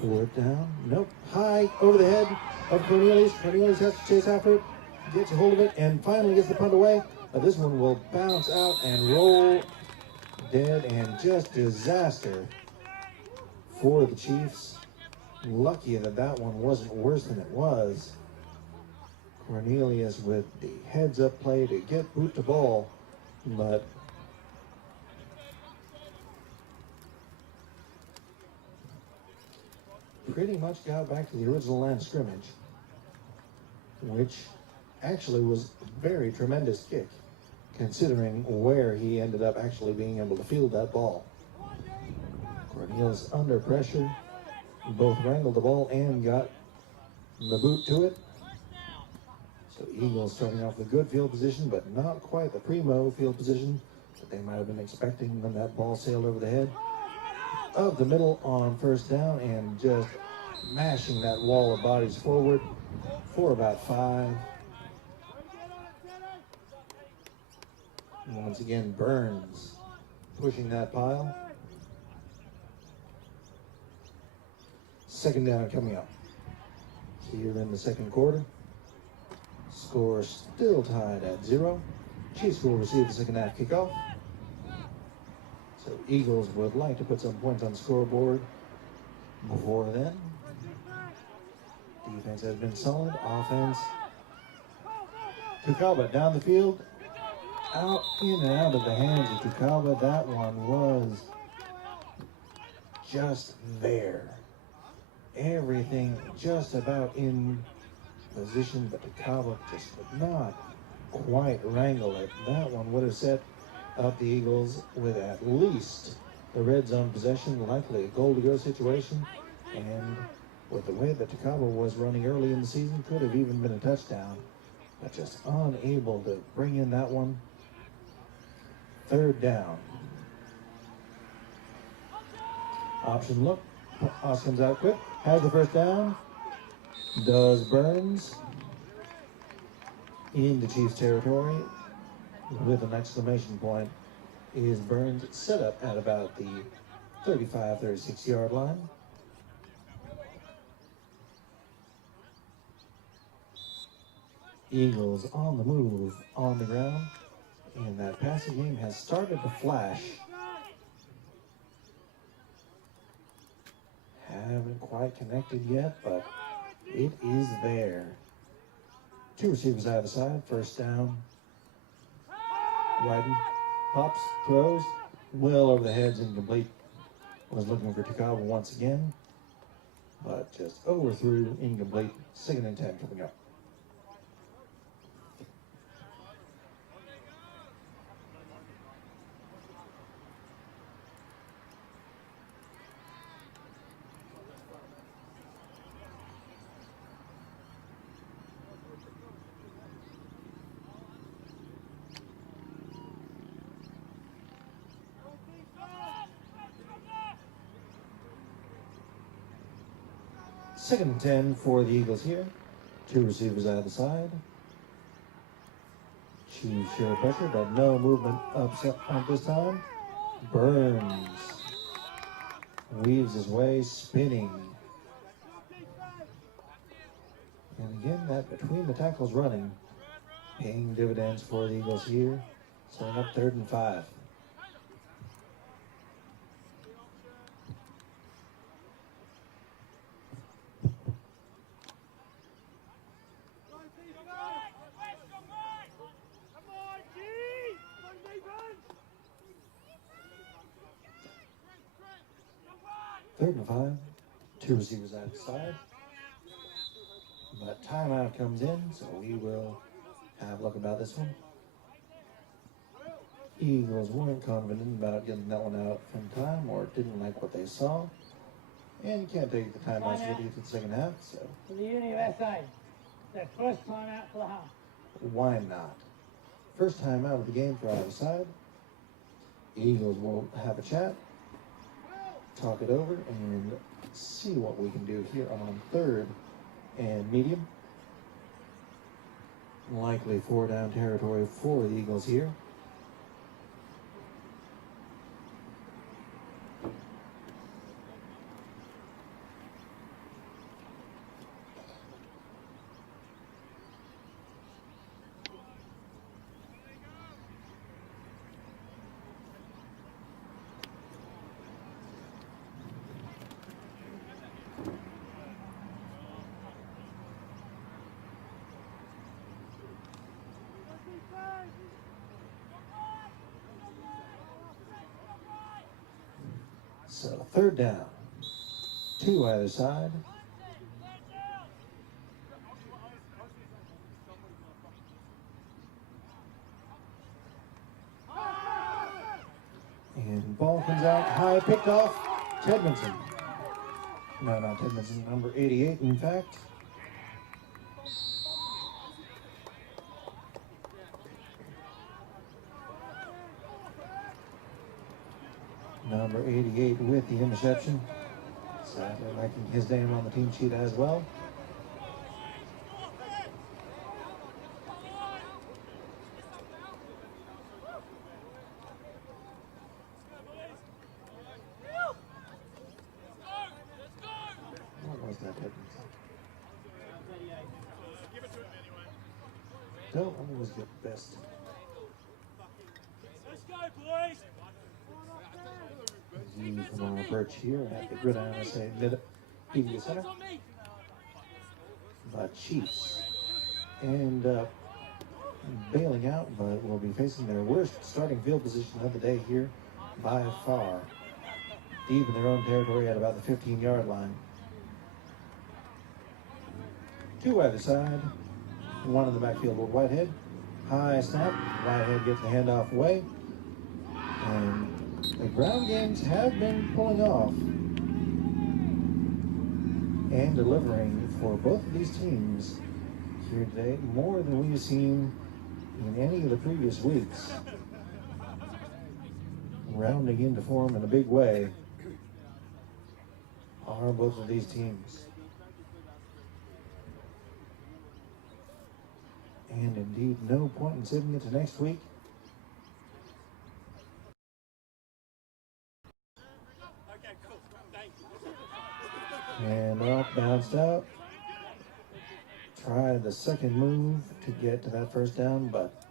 Fourth down. Nope. High over the head of Cornelius. Cornelius has to chase after it. gets a hold of it and finally gets the punt away. But this one will bounce out and roll dead, and just disaster for the Chiefs. Lucky that that one wasn't worse than it was. Cornelius with the heads-up play to get boot to ball, but pretty much got back to the original line of scrimmage, which actually was a very tremendous kick, considering where he ended up actually being able to field that ball. Cornelius under pressure, both wrangled the ball and got the boot to it. So Eagles starting off with good field position, but not quite the primo field position that they might have been expecting when that ball sailed over the head of the middle on first down, and just mashing that wall of bodies forward for about 5. And once again, Burns pushing that pile. Second down coming up here in the second quarter. Score still tied at 0. Chiefs will receive the second half kickoff. So Eagles would like to put some points on the scoreboard before then. Defense has been solid. Offense. Tukalba down the field. Out, in and out of the hands of Tukalba. That one was just there. Everything just about in position, but Tukalba just could not quite wrangle it. That one would have set up the Eagles with at least the red zone possession, likely a goal-to-go situation, and with the way that Tukalba was running early in the season, could have even been a touchdown, but just unable to bring in that one. Third down. Option look. Haas comes out quick. Has the first down. Does Burns into Chiefs territory with an exclamation point. Is Burns set up at about the 35-36 yard line. Eagles on the move, on the ground, and that passing game has started to flash. Haven't quite connected yet, but it is there. 2 receivers out of the side, first down. Wyden pops, throws, well over the heads, incomplete. Was looking for Tukalba once again, but just overthrew, incomplete. 2nd and 10 coming up. Second and 10 for the Eagles here. 2 receivers out of the side. Chiefs show pressure, but no movement upset at this time. Burns weaves his way, spinning. And again, that between the tackles running, paying dividends for the Eagles here. Setting up 3rd and 5. Third and 5, 2 receivers out of the side. But timeout comes in, so we will have a look about this one. Eagles weren't confident about getting that one out from time, or didn't like what they saw. And you can't take the timeouts with you to the second half, so. For the UniSA, their first timeout for the half. Why not? First time out of the game for either side. Eagles will have a chat, talk it over, and see what we can do here on 3rd and medium. Likely 4 down territory for the Eagles here. So third down, 2 either side. And ball comes out high, picked off. Tedmanson. No, not Tedmanson, number 88, in fact. Number 88 with the interception. Sadly, writing his name on the team sheet as well. What was that? Don't always get best. Let's go, boys! Used from our perch here at the Gridiron USA Media Center. The Chiefs end up bailing out, but will be facing their worst starting field position of the day here by far. Deep in their own territory at about the 15-yard line. 2 either side. 1 in the backfield with Whitehead. High snap. Whitehead gets the handoff away. And the ground games have been pulling off and delivering for both of these teams here today more than we've seen in any of the previous weeks. Rounding into form in a big way are both of these teams. And indeed, no point in saving it to next week. And up, bounced out. Tried the second move to get to that first down, but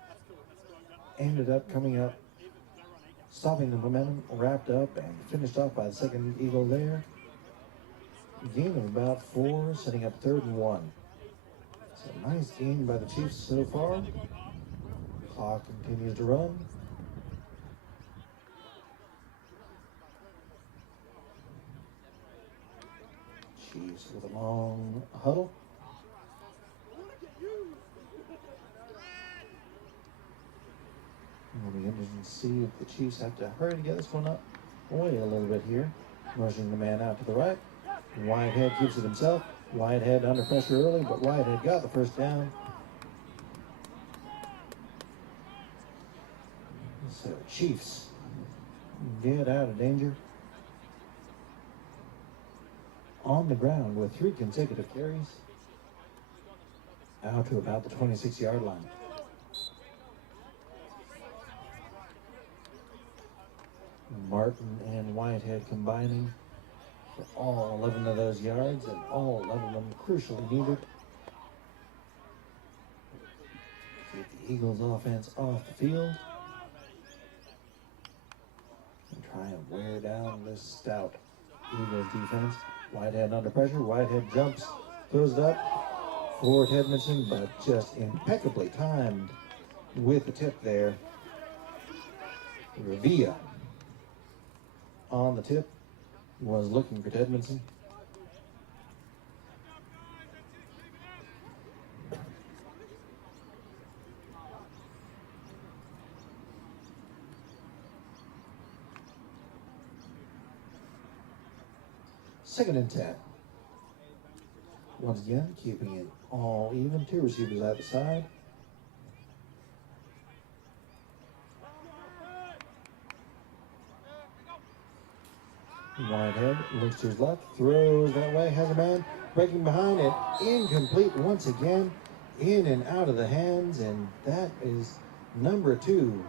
ended up coming up, stopping the momentum, wrapped up, and finished off by the second Eagle there. Gain of about 4, setting up 3rd and 1. So nice gain by the Chiefs so far. Clock continues to run. Chiefs with a long huddle. It'll be interesting to see if the Chiefs have to hurry to get this one up. Wait a little bit here. Rushing the man out to the right. Whitehead keeps it himself. Whitehead under pressure early, but Whitehead got the first down. So Chiefs get out of danger. On the ground with 3 consecutive carries. Out to about the 26-yard line. Martin and Whitehead combining for all 11 of those yards, and all 11 of them crucially needed. Get the Eagles offense off the field and try and wear down this stout Eagles defense. Whitehead under pressure. Whitehead jumps, throws it up for Tedmanson, but just impeccably timed with the tip there. Revilla on the tip was looking for Tedmanson. Second and 10. Once again, keeping it all even. 2 receivers at the side. Whitehead looks to his left, throws that way, has a man breaking behind it. Incomplete once again, in and out of the hands, and that is number 2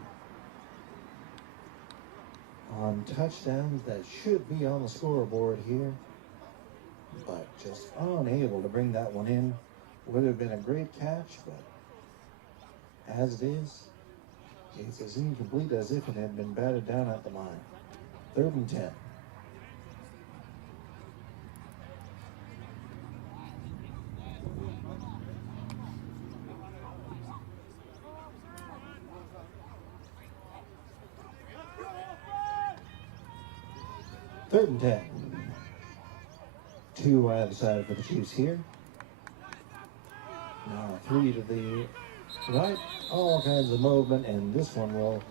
on touchdowns that should be on the scoreboard here, but just unable to bring that one in. Would have been a great catch, but as it is, it's as incomplete as if it had been batted down at the line. 3rd and 10. 3rd and 10. 2 either side for the Chiefs here. Now 3 to the right. All kinds of movement, and this one will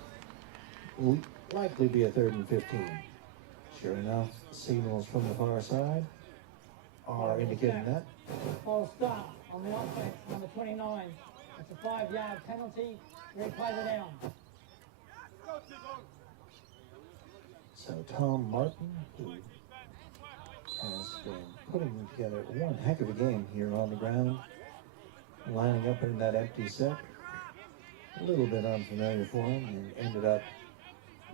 likely be a 3rd and 15. Sure enough, signals from the far side are indicating that. False start on the offense, number 29. It's a 5-yard penalty. Replay the down. So Tom Martin, who has been putting together one heck of a game here on the ground, lining up in that empty set. A little bit unfamiliar for him, and ended up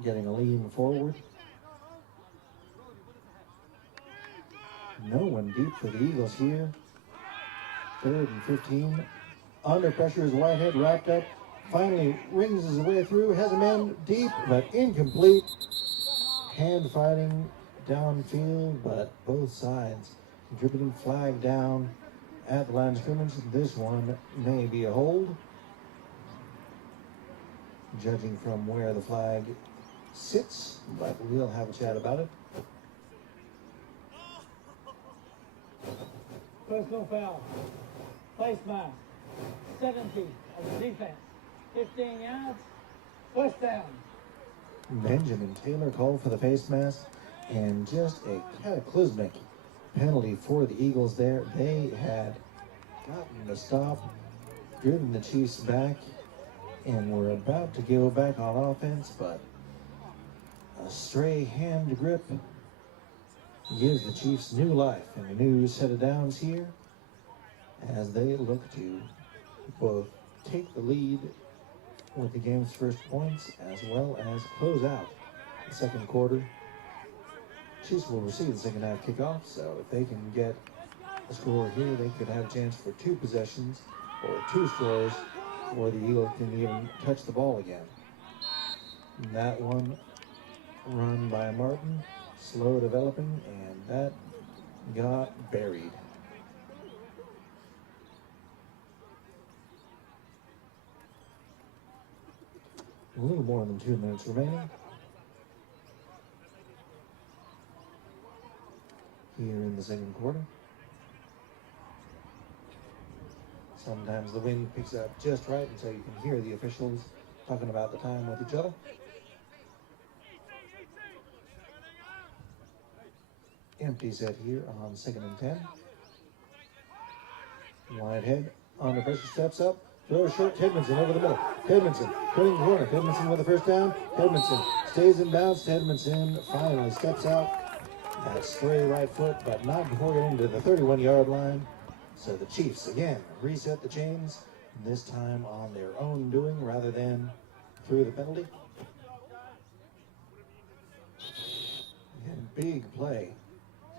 getting a lean forward. No one deep for the Eagles here. 3rd and 15. Under pressure is Whitehead, wrapped up. Finally rings his way through. Has a man deep, but incomplete. Hand fighting downfield, but both sides contributing. Flag down at the line of scrimmage. This one may be a hold. Judging from where the flag sits, but we'll have a chat about it. Personal foul. Face mask. 70 of the defense. 15 yards. First down. Benjamin Taylor called for the face mask, and just a cataclysmic penalty for the Eagles there. They had gotten the stop, driven the Chiefs back, and were about to go back on offense, but a stray hand grip gives the Chiefs new life and a new set of downs here as they look to both take the lead with the game's first points as well as close out the second quarter. Chiefs will receive the second half kickoff, so if they can get a score here, they could have a chance for 2 possessions or 2 scores, or the Eagles can even touch the ball again. And that one run by Martin, slow developing, and that got buried. A little more than 2 minutes remaining here in the second quarter. Sometimes the wind picks up just right, and so you can hear the officials talking about the time with each other. Empty set here on 2nd and 10. Whitehead under pressure, steps up, throws short. Edmondson over the middle. Edmondson putting the corner. Edmondson with the first down. Edmondson stays in bounds. Edmondson finally steps out. That stray right foot, but not before getting to the 31-yard line. So the Chiefs again reset the chains, this time on their own doing rather than through the penalty. And big play.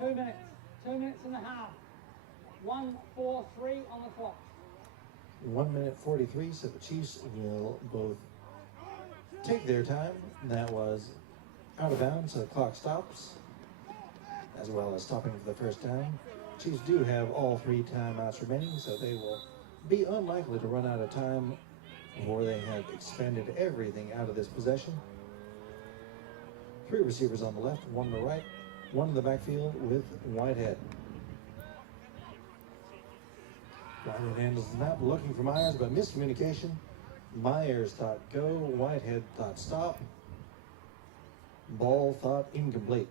2 minutes. 2 minutes and a half. 1:43 on the clock. 1 minute 43, so the Chiefs will both take their time. That was out of bounds, so the clock stops, as well as stopping for the first down. Chiefs do have all 3 timeouts remaining, so they will be unlikely to run out of time before they have expended everything out of this possession. 3 receivers on the left, 1 on the right, 1 in the backfield with Whitehead. Whitehead handles the snap, looking for Myers, but miscommunication. Myers thought go, Whitehead thought stop. Ball thought incomplete.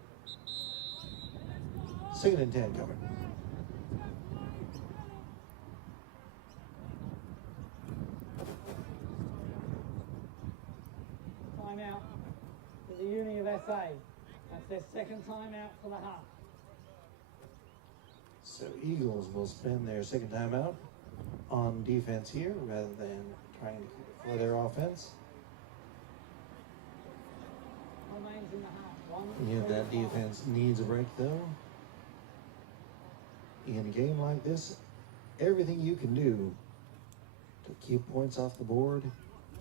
2nd and 10 coming. Timeout for the UniSA. That's their second timeout for the half. So Eagles will spend their second timeout on defense here rather than trying to keep it for their offense. Remains in the half. Yeah, that defense needs a break though. In a game like this, everything you can do to keep points off the board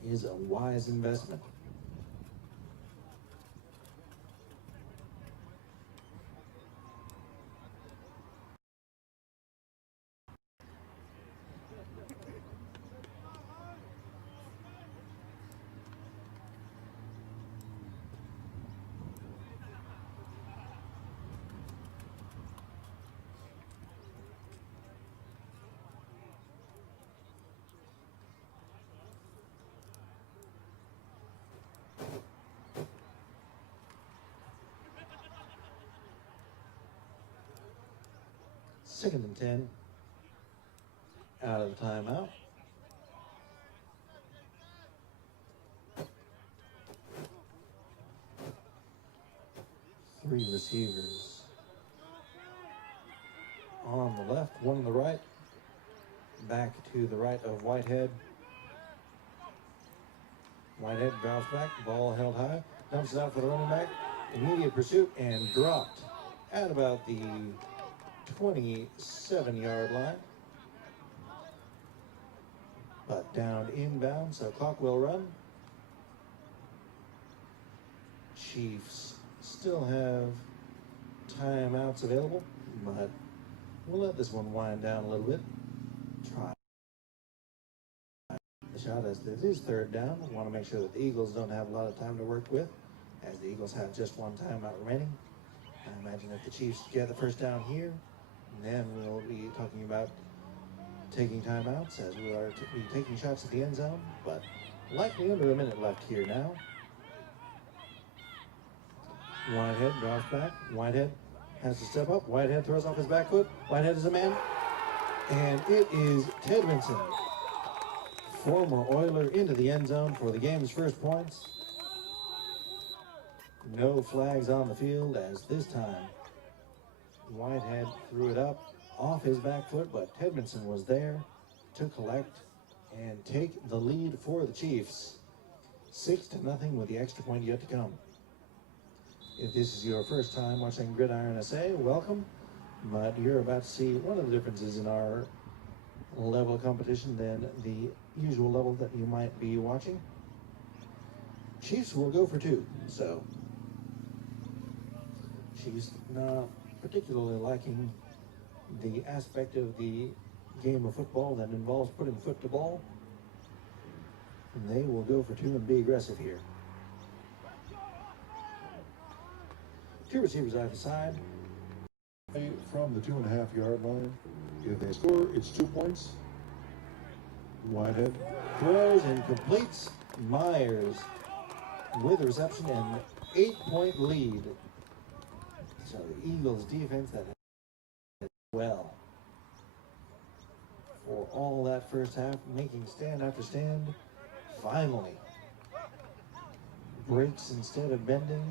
is a wise investment. Second and 10. Out of the timeout. Three receivers on the left, one on the right. Back to the right of Whitehead. Whitehead drops back, ball held high, dumps it out for the running back. Immediate pursuit and dropped at about the 27-yard line. But down inbound, so clock will run. Chiefs still have timeouts available, but we'll let this one wind down a little bit. Try the shot as it is third down. We want to make sure that the Eagles don't have a lot of time to work with, as the Eagles have just one timeout remaining. I imagine if the Chiefs get the first down here, then we'll be talking about taking timeouts, as we are be taking shots at the end zone, but likely under a minute left here now. Whitehead drops back. Whitehead has to step up. Whitehead throws off his back foot. Whitehead is a man. And it is Tedmanson, former Oiler, into the end zone for the game's first points. No flags on the field, as this time Whitehead threw it up off his back foot, but Tedmanson was there to collect and take the lead for the Chiefs. 6-0 with the extra point yet to come. If this is your first time watching Gridiron SA, welcome. But you're about to see one of the differences in our level of competition than the usual level that you might be watching. Chiefs will go for two, so Chiefs not particularly liking the aspect of the game of football that involves putting foot to ball. And they will go for two and be aggressive here. Two receivers either side. From the 2.5-yard line. If they score, it's 2 points. Whitehead throws and completes. Myers with the reception and 8-point lead. So the Eagles defense that had well for all that first half, making stand after stand, finally breaks instead of bending,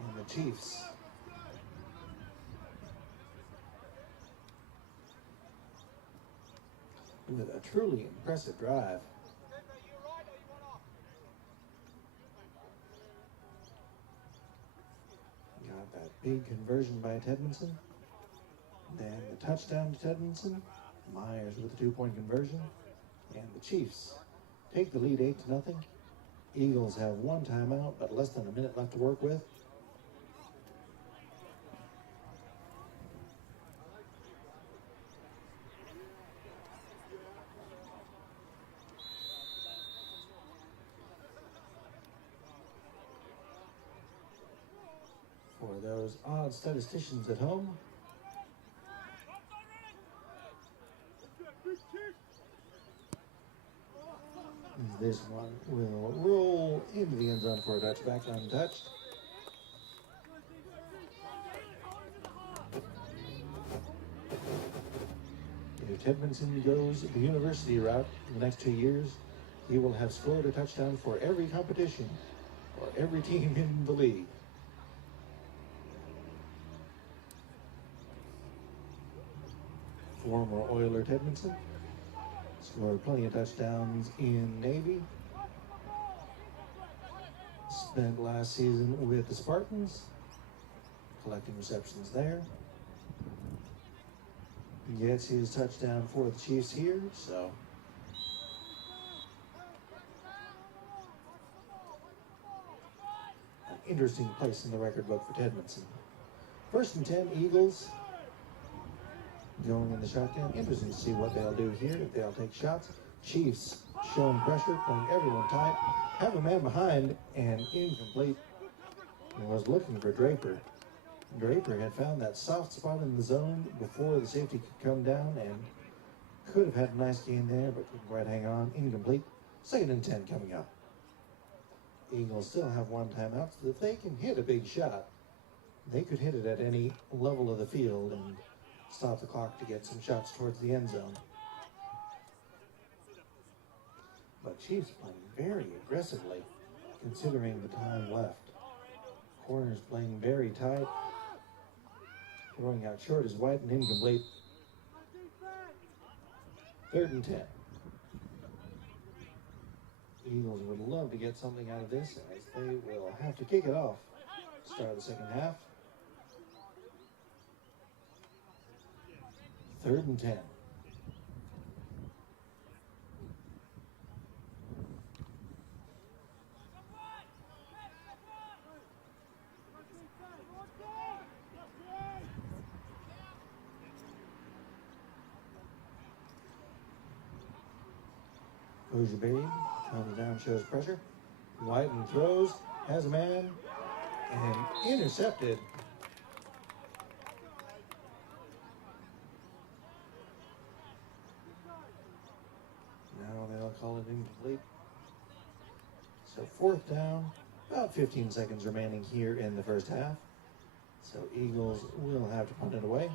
and the Chiefs with a truly impressive drive. Got that big conversion by Tedmanson. Then the touchdown to Tedmanson. Myers with the 2-point conversion. And the Chiefs take the lead 8-0. Eagles have one timeout, but less than a minute left to work with. For those odd statisticians at home, this one will roll into the end zone for a touchback, untouched. If Tedmanson goes the university route in the next 2 years, he will have scored a touchdown for every competition or every team in the league. Former Oiler Tedmanson scored plenty of touchdowns in Navy. Spent last season with the Spartans, collecting receptions there. Gets his touchdown for the Chiefs here, so an interesting place in the record book for Tedmanson. 1st and 10, Eagles going in the shotgun. Interesting to see what they'll do here, if they'll take shots. Chiefs showing pressure, playing everyone tight. Have a man behind and incomplete. And was looking for Draper. Draper had found that soft spot in the zone before the safety could come down and could have had a nice gain there, but couldn't quite hang on. Incomplete. 2nd and 10 coming up. Eagles still have one timeout, so if they can hit a big shot, they could hit it at any level of the field, and stop the clock to get some shots towards the end zone. But Chiefs playing very aggressively, considering the time left. Corners playing very tight. Throwing out short is White and incomplete. 3rd and 10. Eagles would love to get something out of this, as they will have to kick it off. Start of the second half. 3rd and 10. Berry comes down, shows pressure. Whiten throws, has a man, and intercepted. Now they'll call it incomplete. So 4th down, about 15 seconds remaining here in the first half. So Eagles will have to punt it away.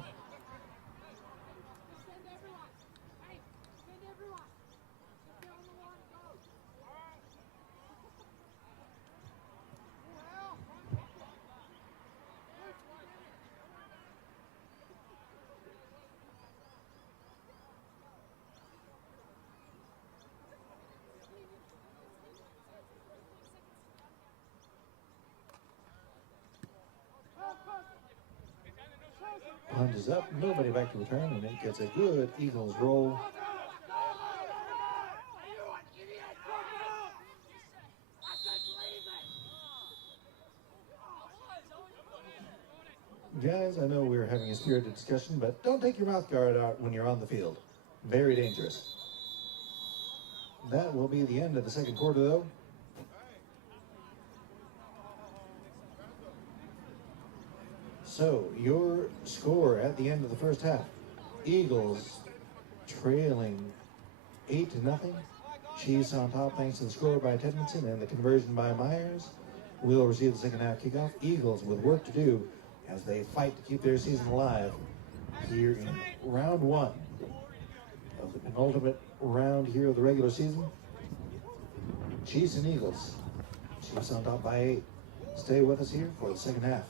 Punt is up, nobody back to return, and it gets a good Eagles roll. Guys, I know we're having a spirited discussion, but don't take your mouth guard out when you're on the field. Very dangerous. That will be the end of the second quarter, though. So, your score at the end of the first half. Eagles trailing 8-0. Chiefs on top thanks to the score by Tedmondson and the conversion by Myers. Will receive the second half kickoff. Eagles with work to do as they fight to keep their season alive here in round 1 of the penultimate round here of the regular season. Chiefs and Eagles. Chiefs on top by 8. Stay with us here for the second half.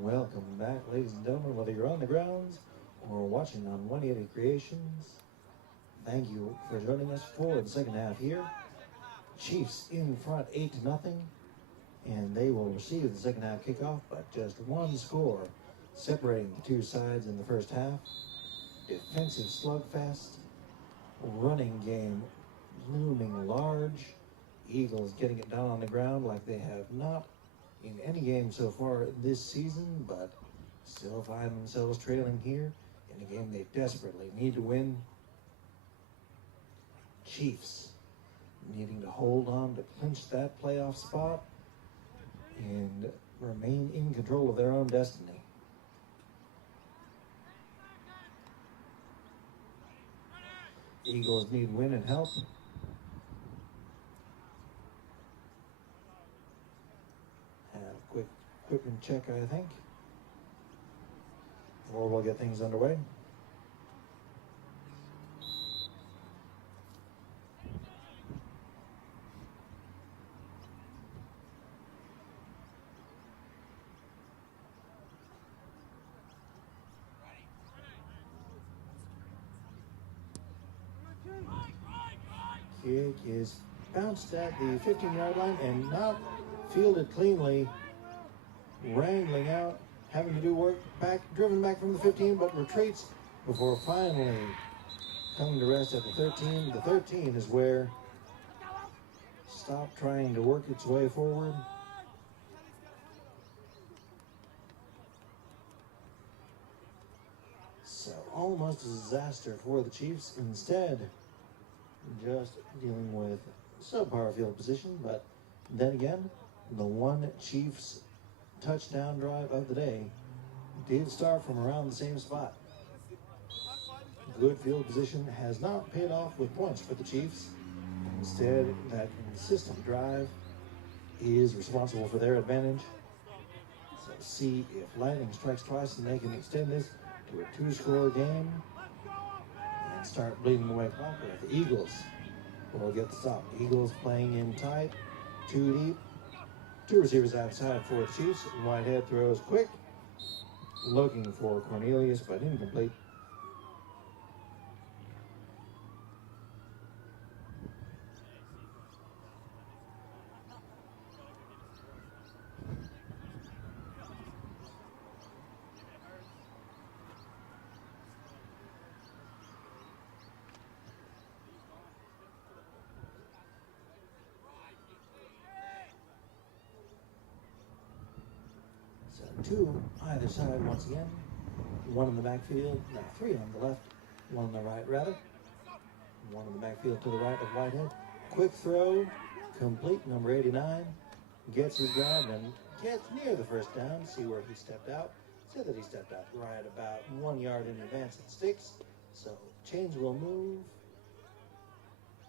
Welcome back, ladies and gentlemen, whether you're on the grounds or watching on 180 Creations. Thank you for joining us for the second half here. Chiefs in front 8-0, and they will receive the second half kickoff, but just one score separating the two sides in the first half. Defensive slugfest, running game looming large. Eagles getting it down on the ground like they have not in any game so far this season, but still find themselves trailing here in a game they desperately need to win. Chiefs needing to hold on to clinch that playoff spot and remain in control of their own destiny. Eagles need win and help. Quick equipment check, I think, or we'll get things underway. Kick is bounced at the 15-yard line and not fielded cleanly. Wrangling out, having to do work back, driven back from the 15, but retreats before finally coming to rest at the 13. The 13 is where stopped trying to work its way forward. So almost a disaster for the Chiefs. Instead, just dealing with subpar field position, but then again, the one Chiefs touchdown drive of the day did start from around the same spot. Good field position has not paid off with points for the Chiefs. Instead, that consistent drive is responsible for their advantage. So see if lightning strikes twice and they can extend this to a 2-score game and start bleeding away clock. But the Eagles will get the stop. Eagles playing in tight, 2 deep. 2 receivers outside for the Chiefs. Whitehead throws quick, looking for Cornelius, but incomplete. So 2 either side once again. 1 in the backfield, no, 3 on the left, 1 on the right rather. 1 in the backfield to the right of Whitehead. Quick throw, complete, number 89. Gets his grab and gets near the first down. See where he stepped out. Said that he stepped out right about 1 yard in advance of the sticks. So chains will move.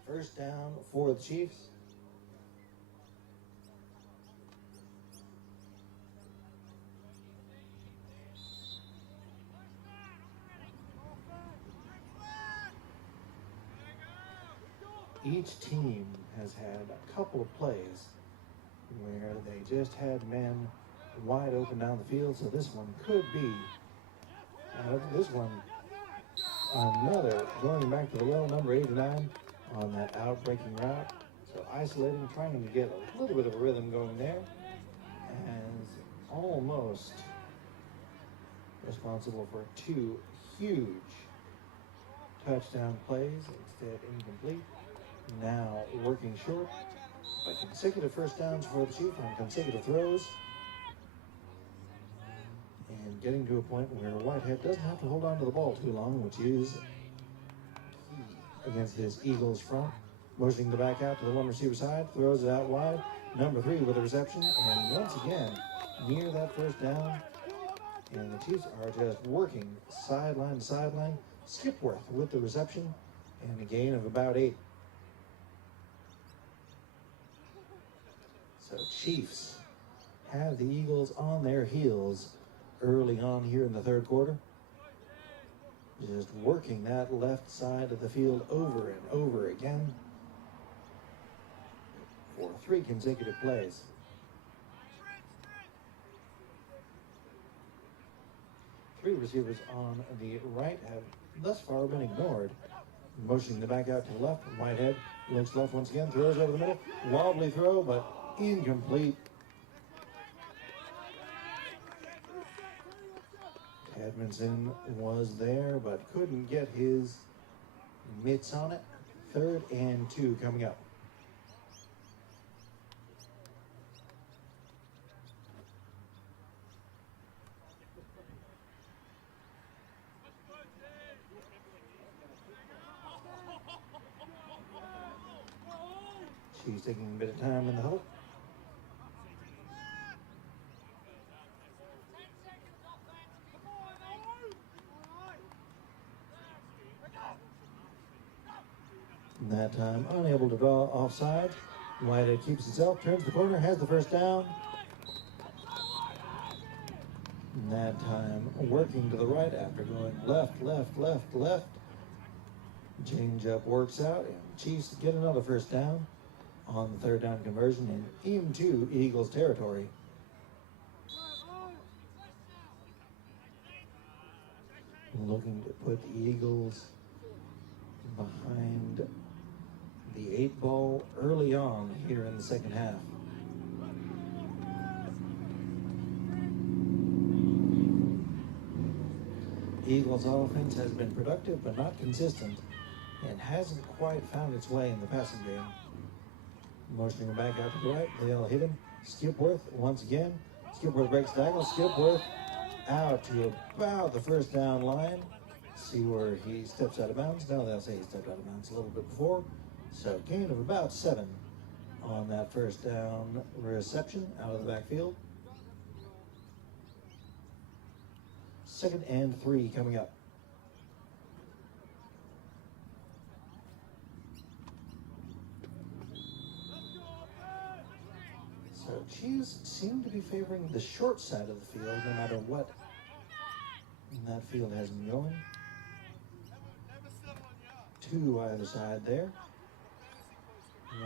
First down for the Chiefs. Each team has had a couple of plays where they just had men wide open down the field, so this one could be, this one, another going back to the well, number 89 on that outbreaking route. So isolating, trying to get a little bit of a rhythm going there, and almost responsible for 2 huge touchdown plays, instead incomplete. Now working short, but consecutive first downs for the Chiefs on consecutive throws. And getting to a point where Whitehead doesn't have to hold on to the ball too long, which is key against this Eagles front. Motioning the back out to the 1 receiver side, throws it out wide. Number 3 with a reception, and once again, near that first down. And the Chiefs are just working sideline to sideline. Skipworth with the reception, and a gain of about 8. So Chiefs have the Eagles on their heels early on here in the third quarter. Just working that left side of the field over and over again for 3 consecutive plays. receivers on the right have thus far been ignored. Motioning the back out to the left, Whitehead looks left once again, throws over the middle, wobbly throw, but incomplete. Edmondson was there, but couldn't get his mitts on it. 3rd and 2 coming up. She's taking a bit of time in the huddle. That time unable to draw offside. Whitehead keeps himself, turns the corner, has the first down. And that time working to the right after going left, left, left, left. Change up works out, and Chiefs get another first down on the 3rd down conversion into Eagles territory. Looking to put the Eagles behind the 8 ball early on here in the second half. Eagles offense has been productive but not consistent and hasn't quite found its way in the passing game. Motioning him back out to the right, they'll hit him. Skipworth once again. Skipworth breaks diagonal. Skipworth out to about the first down line. See where he steps out of bounds. No, they'll say he stepped out of bounds a little bit before. So gain of about 7 on that first down reception out of the backfield. 2nd and 3 coming up. So Chiefs seem to be favoring the short side of the field no matter what that field has been going. 2 either side there.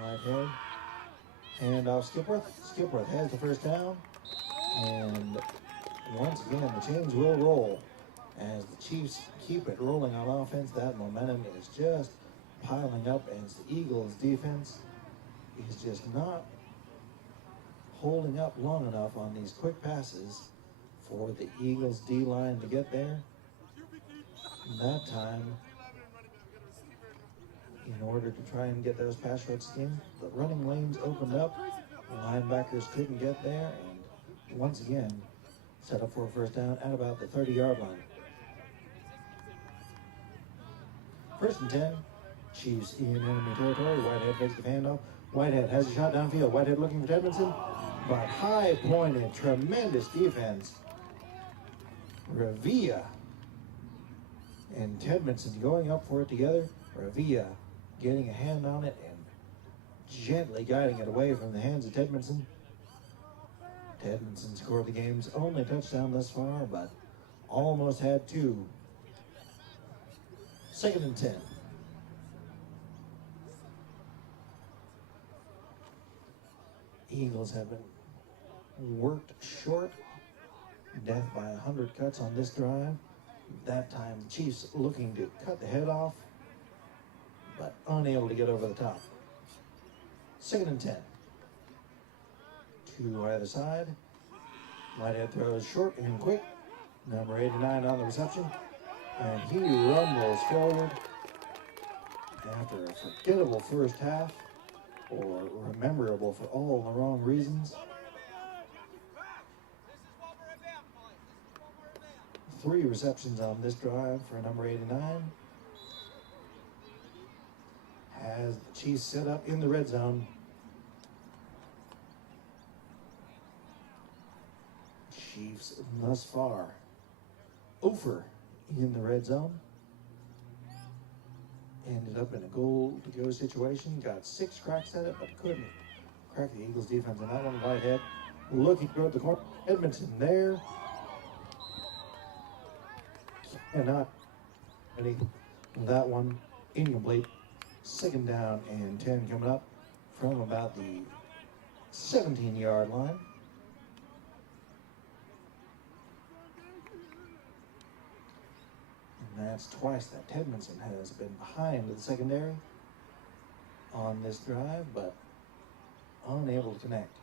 Whitehead. And off Skipworth. Skipworth has the first down. And once again, the chains will roll. As the Chiefs keep it rolling on offense, that momentum is just piling up as the Eagles defense is just not holding up long enough on these quick passes for the Eagles D-line to get there. And that time, in order to try and get those pass rush in, the running lanes opened up, the linebackers couldn't get there, and once again, set up for a first down at about the 30-yard line. 1st and 10, Chiefs in enemy territory. Whitehead takes the handoff. Whitehead has a shot downfield. Whitehead looking for Edmondson, but high-pointed, tremendous defense. Revilla and Tedmondson going up for it together. Revilla getting a hand on it and gently guiding it away from the hands of Tedmondson. Tedmondson scored the game's only touchdown thus far, but almost had 2. 2nd and 10. Eagles have been worked short. Death by 100 cuts on this drive. That time, the Chiefs looking to cut the head off, but unable to get over the top. 2nd and 10. 2 either side. Whitehead throws short and quick. Number 89 on the reception. And he rumbles forward after a forgettable first half, or memorable for all the wrong reasons. 3 receptions on this drive for number 89. Has the Chiefs set up in the red zone. Chiefs thus far over in the red zone. Ended up in a goal-to-go situation. Got 6 cracks at it, but couldn't crack the Eagles defense on that one. Whitehead looking toward the corner. Edmondson there. Cannot. That one incomplete. 2nd down and 10 coming up from about the 17-yard line. And that's twice that Tedmanson has been behind the secondary on this drive, but unable to connect.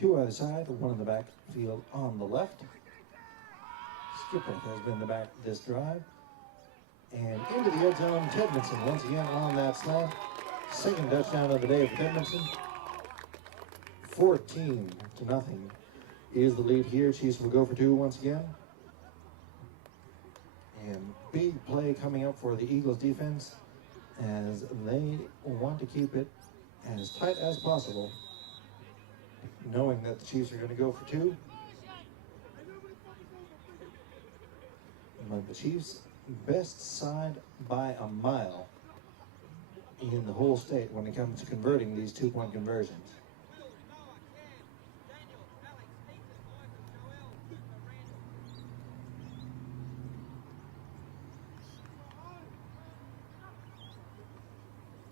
Two either side, one in the backfield on the left. Skipper has been the back this drive. And into the end zone, Tedmanson once again on that snap. Second touchdown of the day for Tedmanson. 14-0 is the lead here. Chiefs will go for two once again. And big play coming up for the Eagles defense as they want to keep it as tight as possible, knowing that the Chiefs are going to go for two. But the Chiefs' best side by a mile in the whole state when it comes to converting these two-point conversions.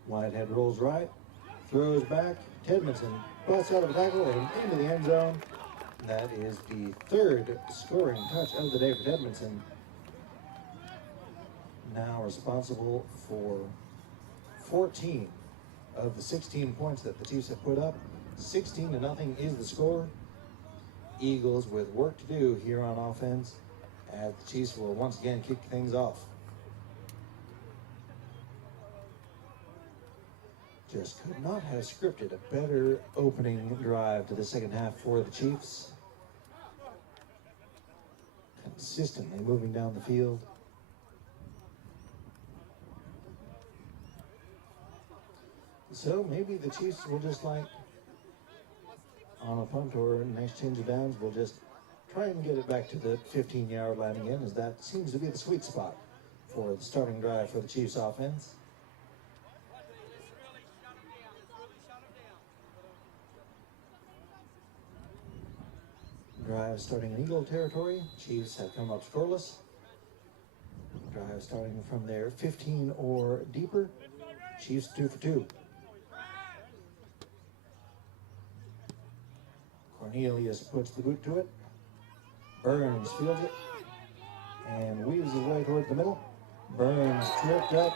Whitehead rolls right, throws back. Tedmanson busts out of a tackle and into the end zone. That is the third scoring touch of the day for Tedmanson. Now responsible for 14 of the 16 points that the Chiefs have put up. 16-0 is the score. Eagles with work to do here on offense as the Chiefs will once again kick things off. Just could not have scripted a better opening drive to the second half for the Chiefs. Consistently moving down the field. So maybe the Chiefs will just, like on a punt or next change of downs, will just try and get it back to the 15-yard line again, as that seems to be the sweet spot for the starting drive for the Chiefs offense. Drive starting in Eagle territory. Chiefs have come up scoreless. Drive starting from their 15 or deeper. Chiefs 2 for 2. Cornelius puts the boot to it. Burns fields it and weaves his way towards the middle. Burns tripped up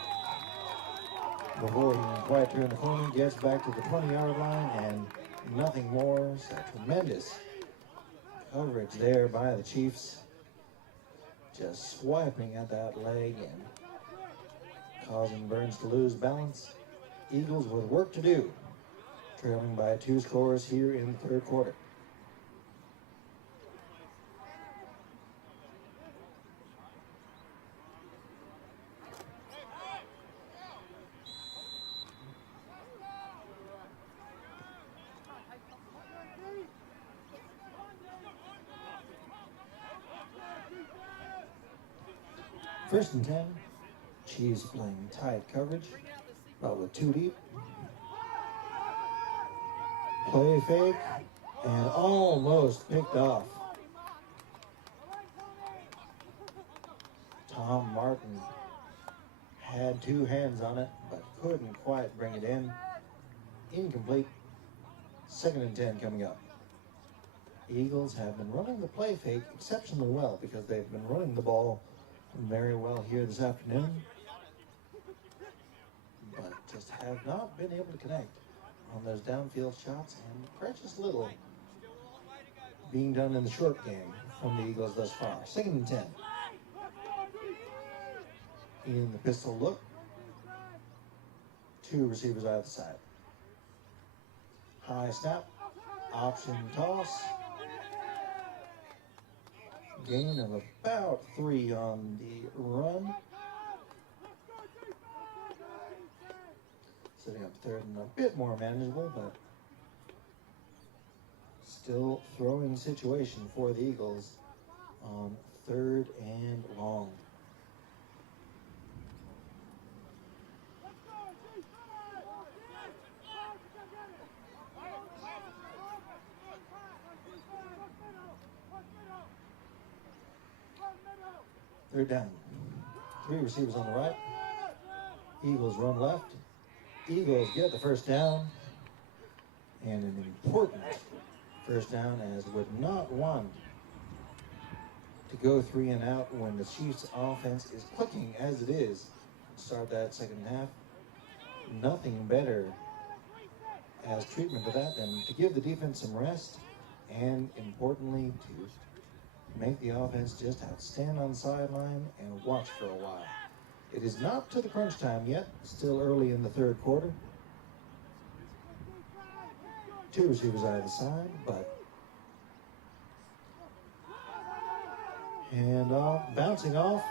before he can quite turn the corner. Gets back to the 20-yard line and nothing more. So tremendous coverage there by the Chiefs. Just swiping at that leg and causing Burns to lose balance. Eagles with work to do, trailing by 2 scores here in the third quarter. First and 10, Chiefs playing tight coverage, but with 2 deep. Play fake, and almost picked off. Tom Martin had 2 hands on it, but couldn't quite bring it in. Incomplete. Second and 10 coming up. Eagles have been running the play fake exceptionally well because they've been running the ball very well here this afternoon, but just have not been able to connect on those downfield shots, and precious little being done in the short game from the Eagles thus far. Second and 10. In the pistol look, 2 receivers either side. High snap, option toss. Gain of about 3 on the run. Setting up third and a bit more manageable, but still throwing situation for the Eagles on 3rd and long. Third down. 3 receivers on the right. Eagles run left. Eagles get the first down, and an important first down, as would not want to go 3 and out when the Chiefs offense is clicking as it is to start that second half. Nothing better as treatment to that than to give the defense some rest, and importantly to make the offense just have to stand on the sideline and watch for a while. It is not to the crunch time yet, still early in the third quarter. 2 receivers either side, but hand off, bouncing off,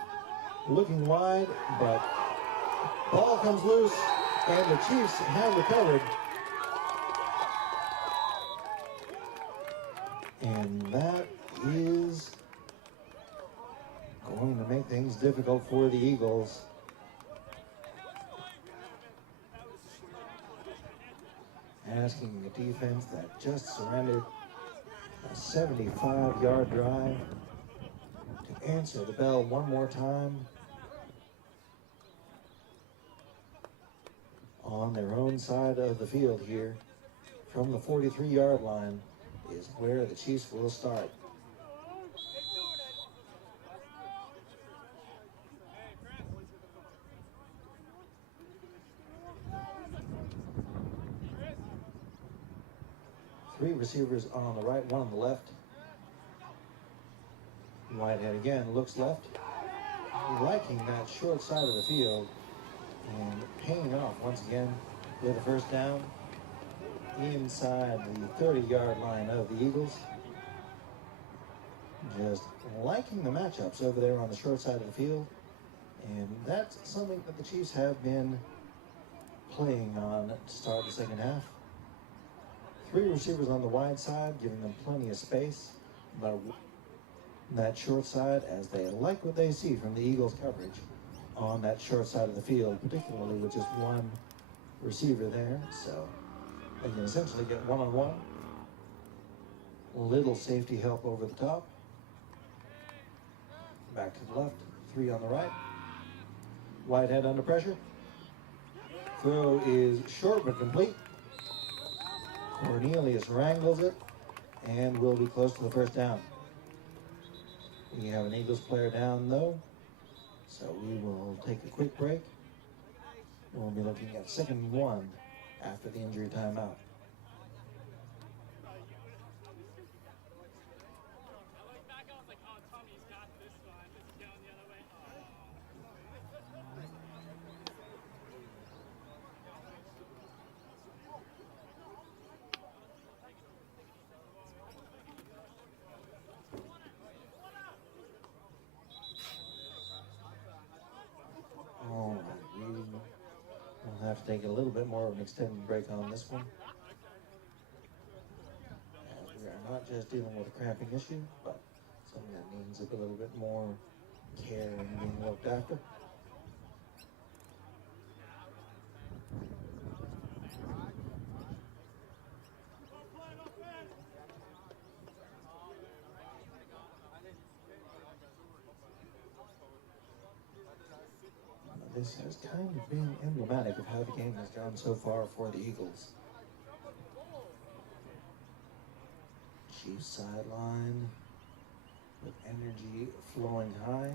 looking wide, but ball comes loose, and the Chiefs have recovered. And that is going to make things difficult for the Eagles. Asking the defense that just surrendered a 75-yard drive to answer the bell one more time on their own side of the field here. From the 43-yard line is where the Chiefs will start. Three receivers on the right, one on the left. Whitehead again looks left, liking that short side of the field and paying off once again with a first down inside the 30-yard line of the Eagles. Just liking the matchups over there on the short side of the field, and that's something that the Chiefs have been playing on to start the second half. Three receivers on the wide side, giving them plenty of space, but that short side, as they like what they see from the Eagles' coverage on that short side of the field, particularly with just one receiver there, so they can essentially get one-on-one. Little safety help over the top. Back to the left, three on the right. Whitehead under pressure. Throw is short but complete. Cornelius wrangles it and will be close to the first down. We have an Eagles player down though, so we will take a quick break. We'll be looking at 2nd and 1 after the injury timeout. We'll have to take a little bit more of an extended break on this one. We are not just dealing with a cramping issue, but something that needs a little bit more care and being looked after. This has kind of been emblematic of how the game has gone so far for the Eagles. Chiefs sideline with energy flowing high.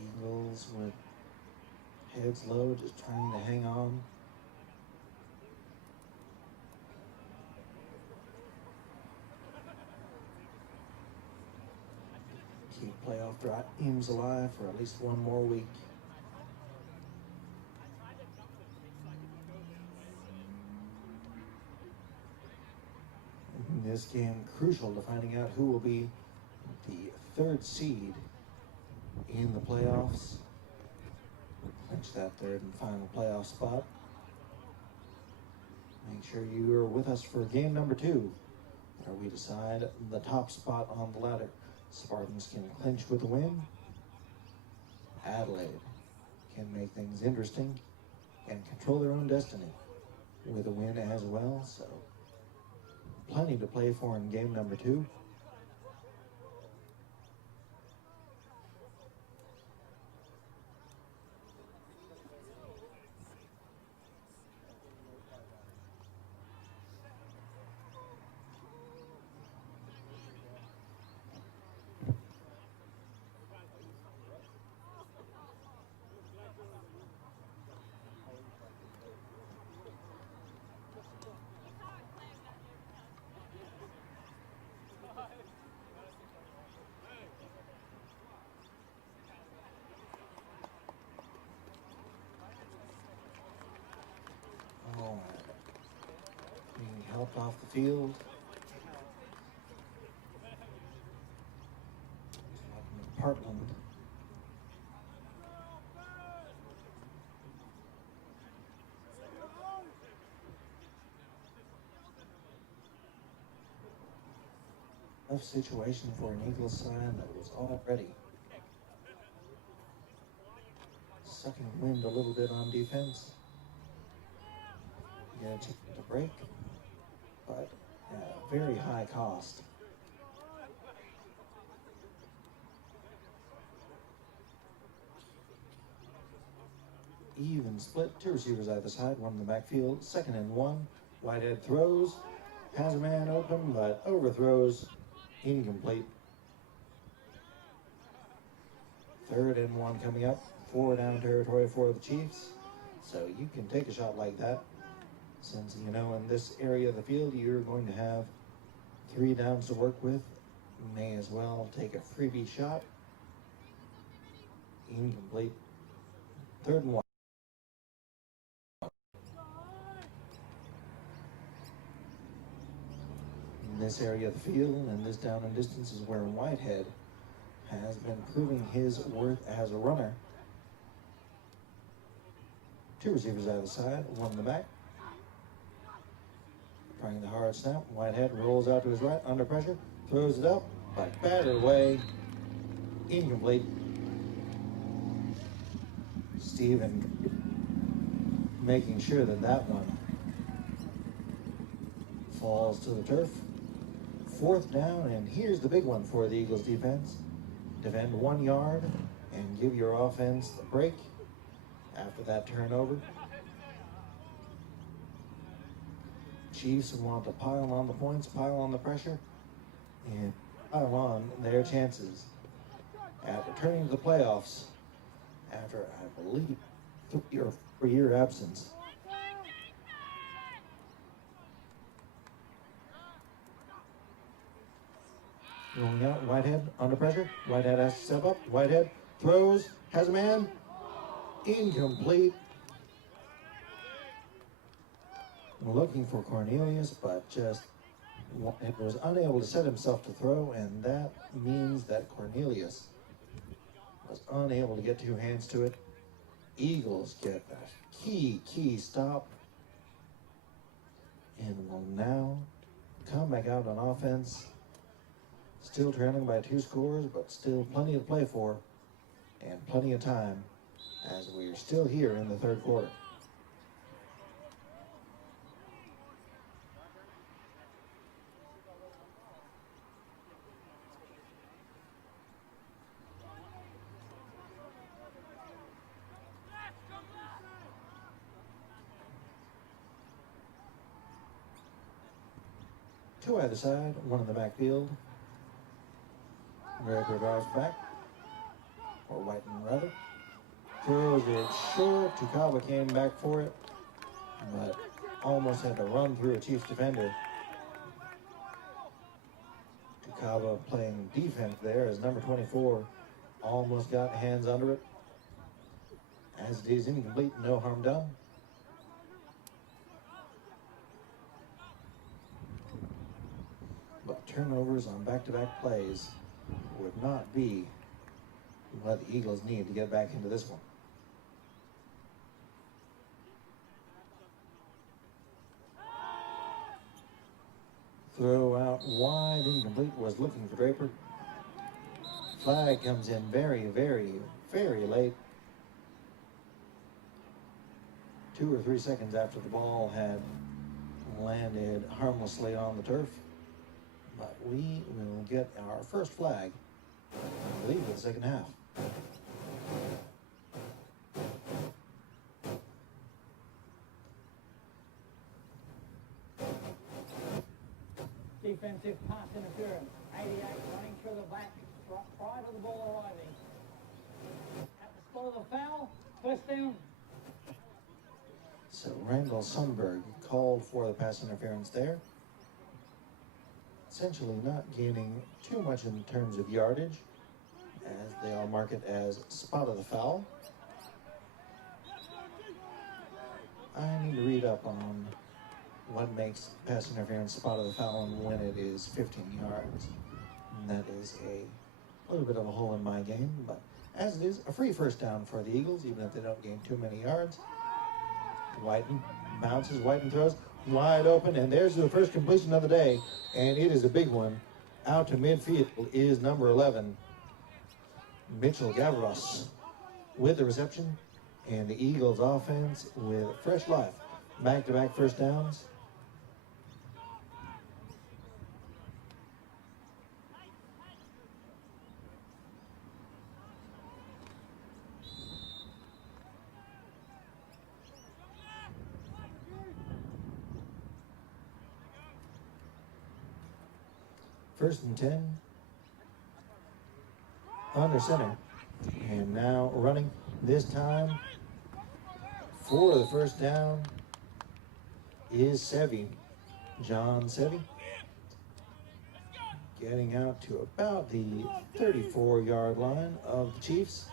Eagles with heads low, just trying to hang on. Keep playoff dreams alive for at least one more week. This game crucial to finding out who will be the 3rd seed in the playoffs. Clinch that 3rd and final playoff spot. Make sure you are with us for game number 2, where we decide the top spot on the ladder. Spartans can clinch with a win. Adelaide can make things interesting and control their own destiny with a win as well. So plenty to play for in game number 2. knocked off the field. Partland. Tough situation for an Eagles side that was already sucking wind a little bit on defense. Get a chance to break, but at a very high cost. Even split, two receivers either side, one in the backfield, 2nd and 1. Whitehead throws, has a man open, but overthrows, incomplete. 3rd and 1 coming up, 4 down territory for the Chiefs. So you can take a shot like that, since you know in this area of the field you're going to have 3 downs to work with. May as well take a freebie shot. Incomplete. 3rd and 1. In this area of the field and this down and distance is where Whitehead has been proving his worth as a runner. 2 receivers out of the side, 1 in the back. Trying the hard snap. Whitehead rolls out to his right, under pressure, throws it up, but batted away. Incomplete. Steven making sure that that one falls to the turf. 4th down, and here's the big one for the Eagles defense. Defend 1 yard and give your offense the break after that turnover. Chiefs want to pile on the points, pile on the pressure, and pile on their chances at returning to the playoffs after, I believe, 3 or 4 year absence. Rolling out, Whitehead under pressure. Whitehead has to step up. Whitehead throws, has a man. Incomplete. Looking for Cornelius, but just was unable to set himself to throw, and that means that Cornelius was unable to get 2 hands to it. Eagles get a key stop and will now come back out on offense. Still trailing by 2 scores, but still plenty to play for and plenty of time as we're still here in the 3rd quarter. Two either side, 1 in the backfield. Draper drives back, or Whiten rather. Throws it short. Tukaba came back for it, but almost had to run through a Chiefs defender. Tukaba playing defense there as number 24 almost got hands under it. As it is incomplete, no harm done. But turnovers on back-to-back plays would not be what the Eagles need to get back into this one. Throw out wide, incomplete, was looking for Draper. Flag comes in very, very, very late. 2 or 3 seconds after the ball had landed harmlessly on the turf. But we will get our first flag, I believe, in the 2nd half. Defensive pass interference. 88 running through the back prior to the ball arriving. At the spot of the foul, 1st down. So Randall Sundberg called for the pass interference there. Essentially not gaining too much in terms of yardage, as they all mark it as spot of the foul. I need to read up on what makes pass interference spot of the foul and when it is 15 yards. And that is a little bit of a hole in my game, but as it is, a free first down for the Eagles, even if they don't gain too many yards. Whiten bounces, Whiten throws, wide open, and there's the first completion of the day, and it is a big one. Out to midfield is number 11, Mitchell Gavros, with the reception, and the Eagles offense with fresh life. Back-to-back first downs. First and 10, under center, and now running this time for the first down is Sevi, John Sevi, getting out to about the 34-yard line of the Chiefs,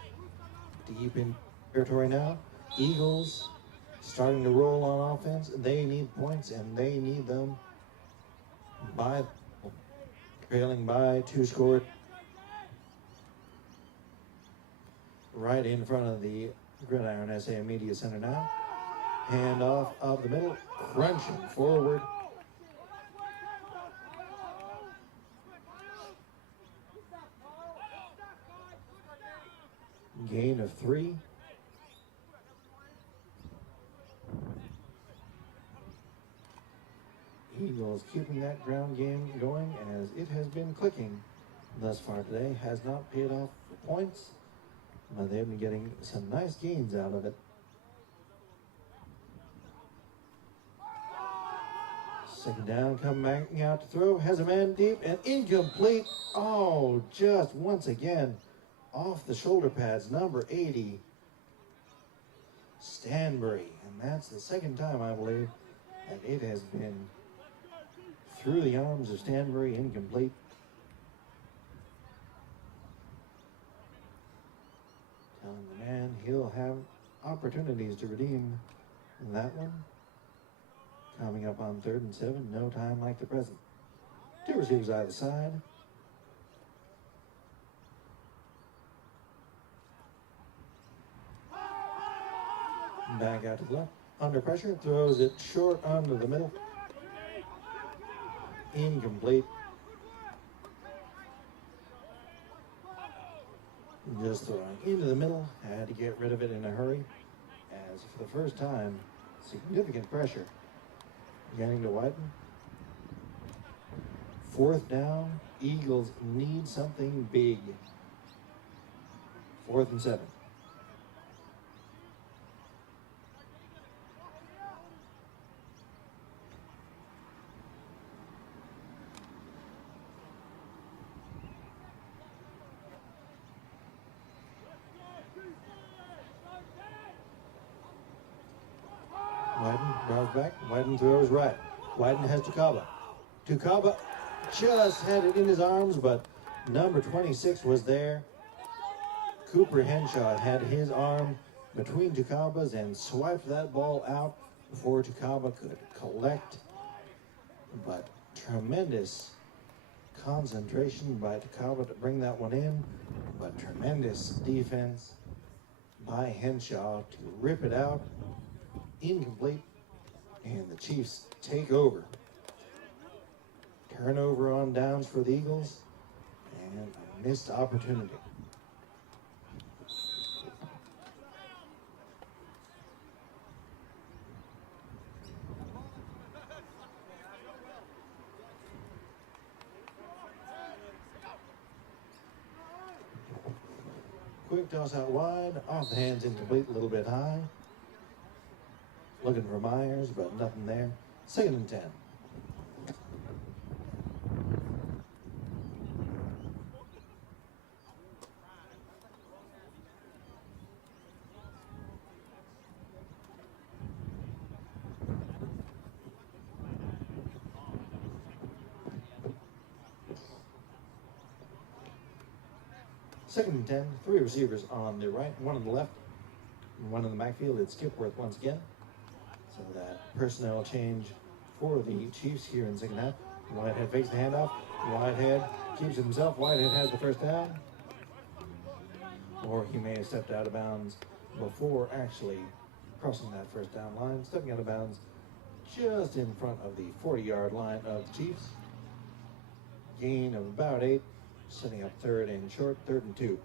deep in territory now. Eagles starting to roll on offense. They need points, and they need them by trailing by 2 scored. Right in front of the Gridiron SA Media Center now. Hand off of the middle, crunching forward. Gain of 3. Eagles keeping that ground game going as it has been clicking thus far today. Has not paid off for points, but they've been getting some nice gains out of it. Second down, coming back out to throw. Has a man deep and incomplete. Oh, just once again off the shoulder pads. Number 80, Stanbury. And that's the second time, I believe, that it has been through the arms of Stanbury, incomplete. Telling the man he'll have opportunities to redeem that one. Coming up on 3rd and 7, no time like the present. 2 receivers either side. Back out to the left. Under pressure, throws it short under the middle. Incomplete. Just throwing into the middle. Had to get rid of it in a hurry. As for the first time, significant pressure. Getting to Whiten. 4th down. Eagles need something big. 4th and 7. Whiten drives back. Whiten throws right. Whiten has Tukaba. Tukaba just had it in his arms, but number 26 was there. Cooper Henshaw had his arm between Tukaba's and swiped that ball out before Tukaba could collect. But tremendous concentration by Tukaba to bring that one in, but tremendous defense by Henshaw to rip it out. Incomplete, and the Chiefs take over. Turnover on downs for the Eagles, and a missed opportunity. Quick toss out wide, off the hands, incomplete, a little bit high. Looking for Myers, but nothing there. 2nd and 10. Second and 10, 3 receivers on the right, 1 on the left, and 1 in the backfield. It's Skipworth once again. So that personnel change for the Chiefs here in the second half. Whitehead fakes the handoff. Whitehead keeps it himself. Whitehead has the first down. Or he may have stepped out of bounds before actually crossing that first down line. Stepping out of bounds just in front of the 40-yard line of the Chiefs. Gain of about 8, setting up third and short, 3rd and 2.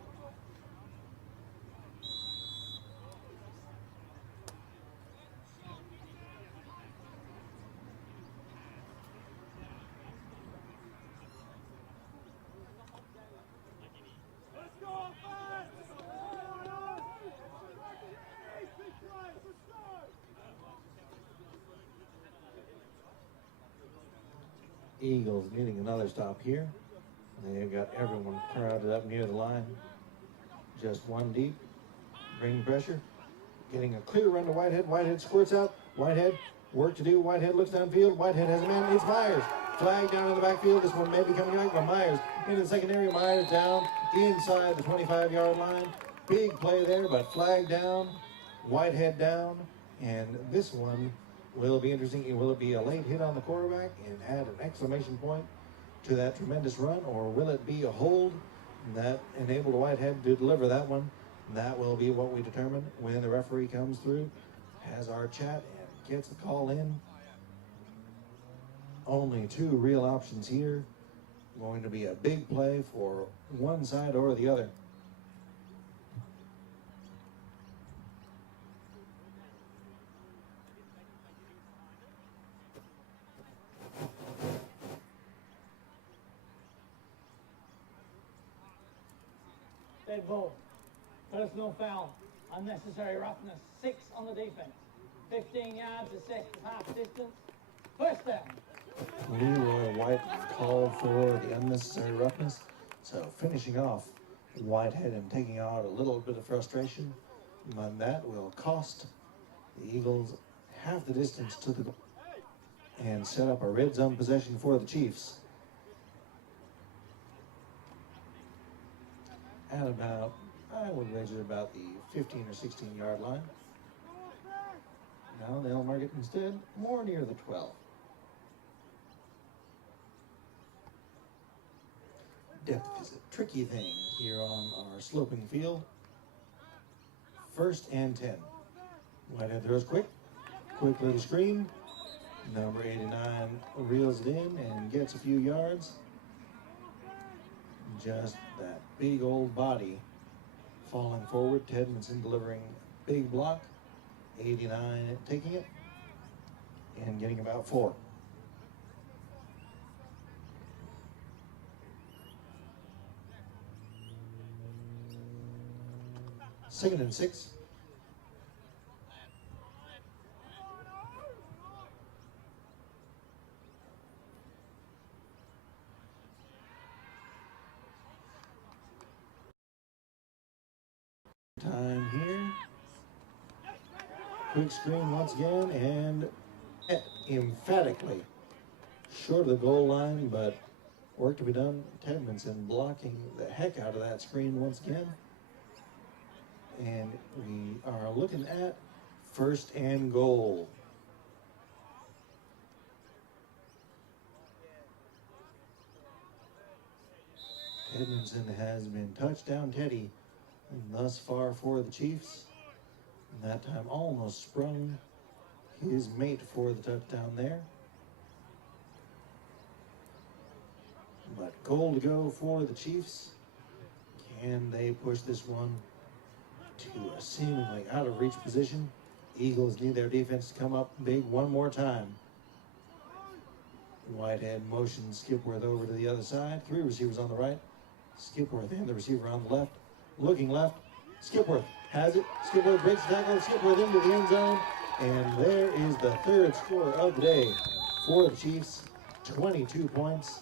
Eagles needing another stop here. They've got everyone crowded up near the line. Just one deep. Bringing pressure. Getting a clear run to Whitehead. Whitehead squirts out. Whitehead, work to do. Whitehead looks downfield. Whitehead has a man. It's Myers. Flag down in the backfield. This one may be coming out, but Myers into the secondary. Myers down inside the 25-yard line. Big play there, but flag down. Whitehead down. And this one will be interesting. Will it be a late hit on the quarterback and add an exclamation point to that tremendous run, or will it be a hold that enabled Whitehead to deliver that one? That will be what we determine when the referee comes through, has our chat, and gets the call in. Only 2 real options here. Going to be a big play for one side or the other. Dead ball. Personal foul. Unnecessary roughness. 6 on the defense. 15 yards assessed as half distance. First down. Leroy White called for the unnecessary roughness. So finishing off Whitehead and taking out a little bit of frustration. But that will cost the Eagles half the distance to the goal and set up a red zone possession for the Chiefs. At about, I would wager about the 15 or 16-yard line. Now they'll mark it instead more near the 12. Depth is a tricky thing here on our sloping field. 1st and 10. Whitehead throws quick little screen. Number 89 reels it in and gets a few yards. Just that big old body falling forward. Tedmanson delivering big block. 89 taking it and getting about 4. Second and 6. Time here. Quick screen once again, and emphatically short of the goal line, but work to be done. Tedmanson blocking the heck out of that screen once again. And we are looking at 1st and goal. Tedmanson has been touchdown Teddy thus far for the Chiefs. And that time almost sprung his mate for the touchdown there. But goal to go for the Chiefs. Can they push this one to a seemingly out of reach position? Eagles need their defense to come up big one more time. Whitehead motions Skipworth over to the other side. 3 receivers on the right. Skipworth and the receiver on the left. Looking left. Skipworth has it. Skipworth breaks the tackle. Skipworth into the end zone. And there is the 3rd score of the day for the Chiefs. 22 points.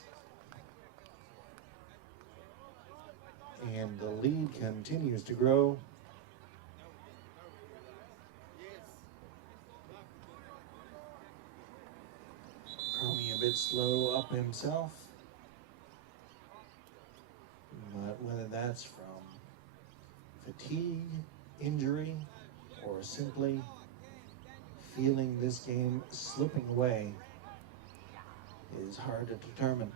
And the lead continues to grow. Cromie a bit slow up himself. But whether that's from fatigue, injury, or simply feeling this game slipping away, is hard to determine.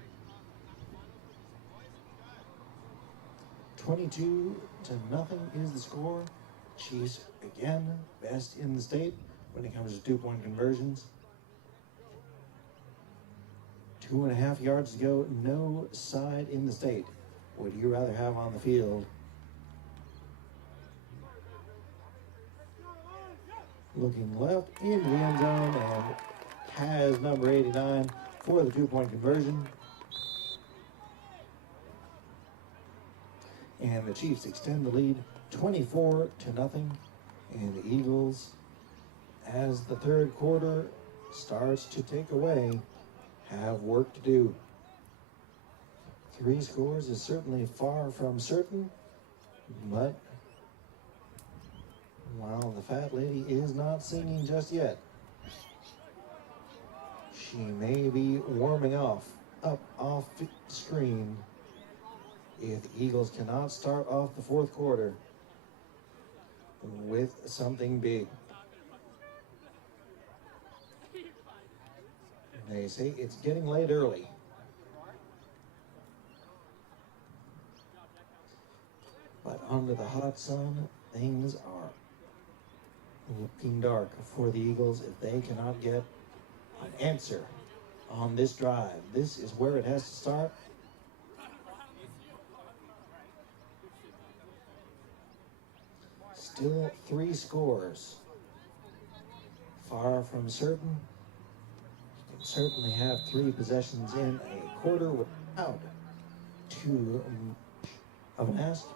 22-0 is the score. Chiefs again best in the state when it comes to 2-point conversions. 2.5 yards to go. No side in the state would you rather have on the field. Looking left into the end zone and has number 89 for the 2-point conversion. And the Chiefs extend the lead 24-0. And the Eagles, as the third quarter starts to tick away, have work to do. 3 scores is certainly far from certain, but while the fat lady is not singing just yet, she may be warming up off screen if the Eagles cannot start off the fourth quarter with something big. They say it's getting late early. But under the hot sun, things are looking dark for the Eagles if they cannot get an answer on this drive. This is where it has to start. Still 3 scores. Far from certain. You can certainly have 3 possessions in a quarter without too of an ask.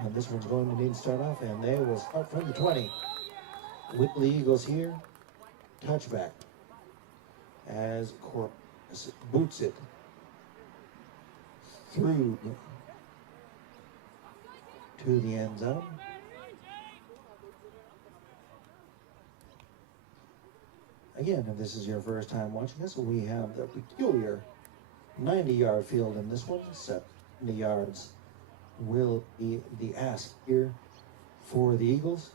And this one's going to need to start off, and they will start from the 20. With the Eagles here, touchback as Corpus boots it through to the end zone. Again, if this is your first time watching us, we have the peculiar 90-yard field in this one. 70 yards will be the ask here for the Eagles.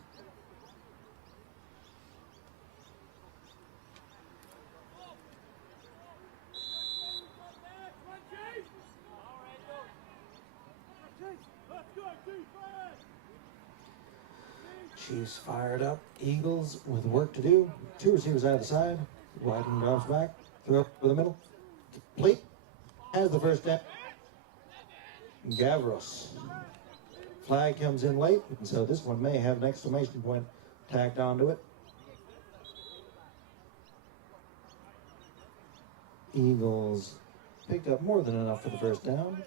Chiefs fired up. Eagles with work to do. 2 receivers out of the side. Whiting drops back. Throw up for the middle. Complete. Has the first down. Gavros. Flag comes in late, and so this one may have an exclamation point tacked onto it. Eagles picked up more than enough for the first down.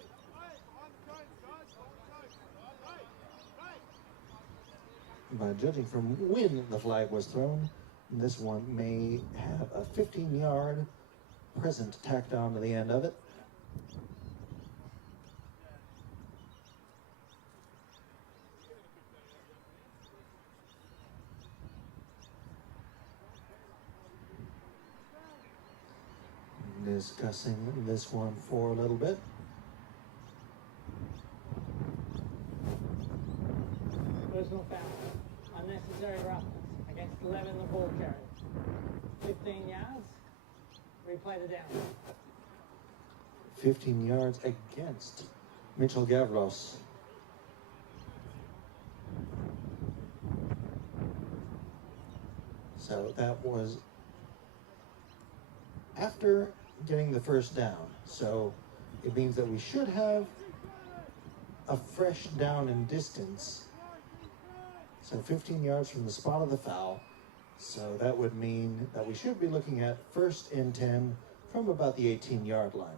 By judging from when the flag was thrown, this one may have a 15-yard present tacked on to the end of it. Discussing this one for a little bit. Personal foul. Unnecessary roughness against 11 the ball carrier. 15 yards. Replay the down. 15 yards against Mitchell Gavros. So that was after getting the first down. So it means that we should have a fresh down in distance. So 15 yards from the spot of the foul. So that would mean that we should be looking at 1st and 10 from about the 18-yard line.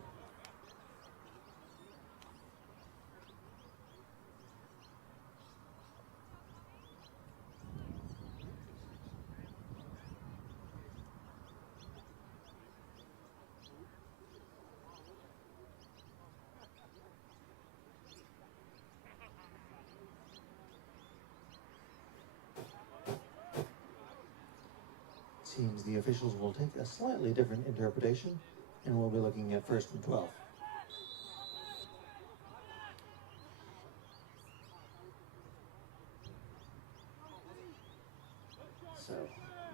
Seems the officials will take a slightly different interpretation, and we'll be looking at 1st and 12. So,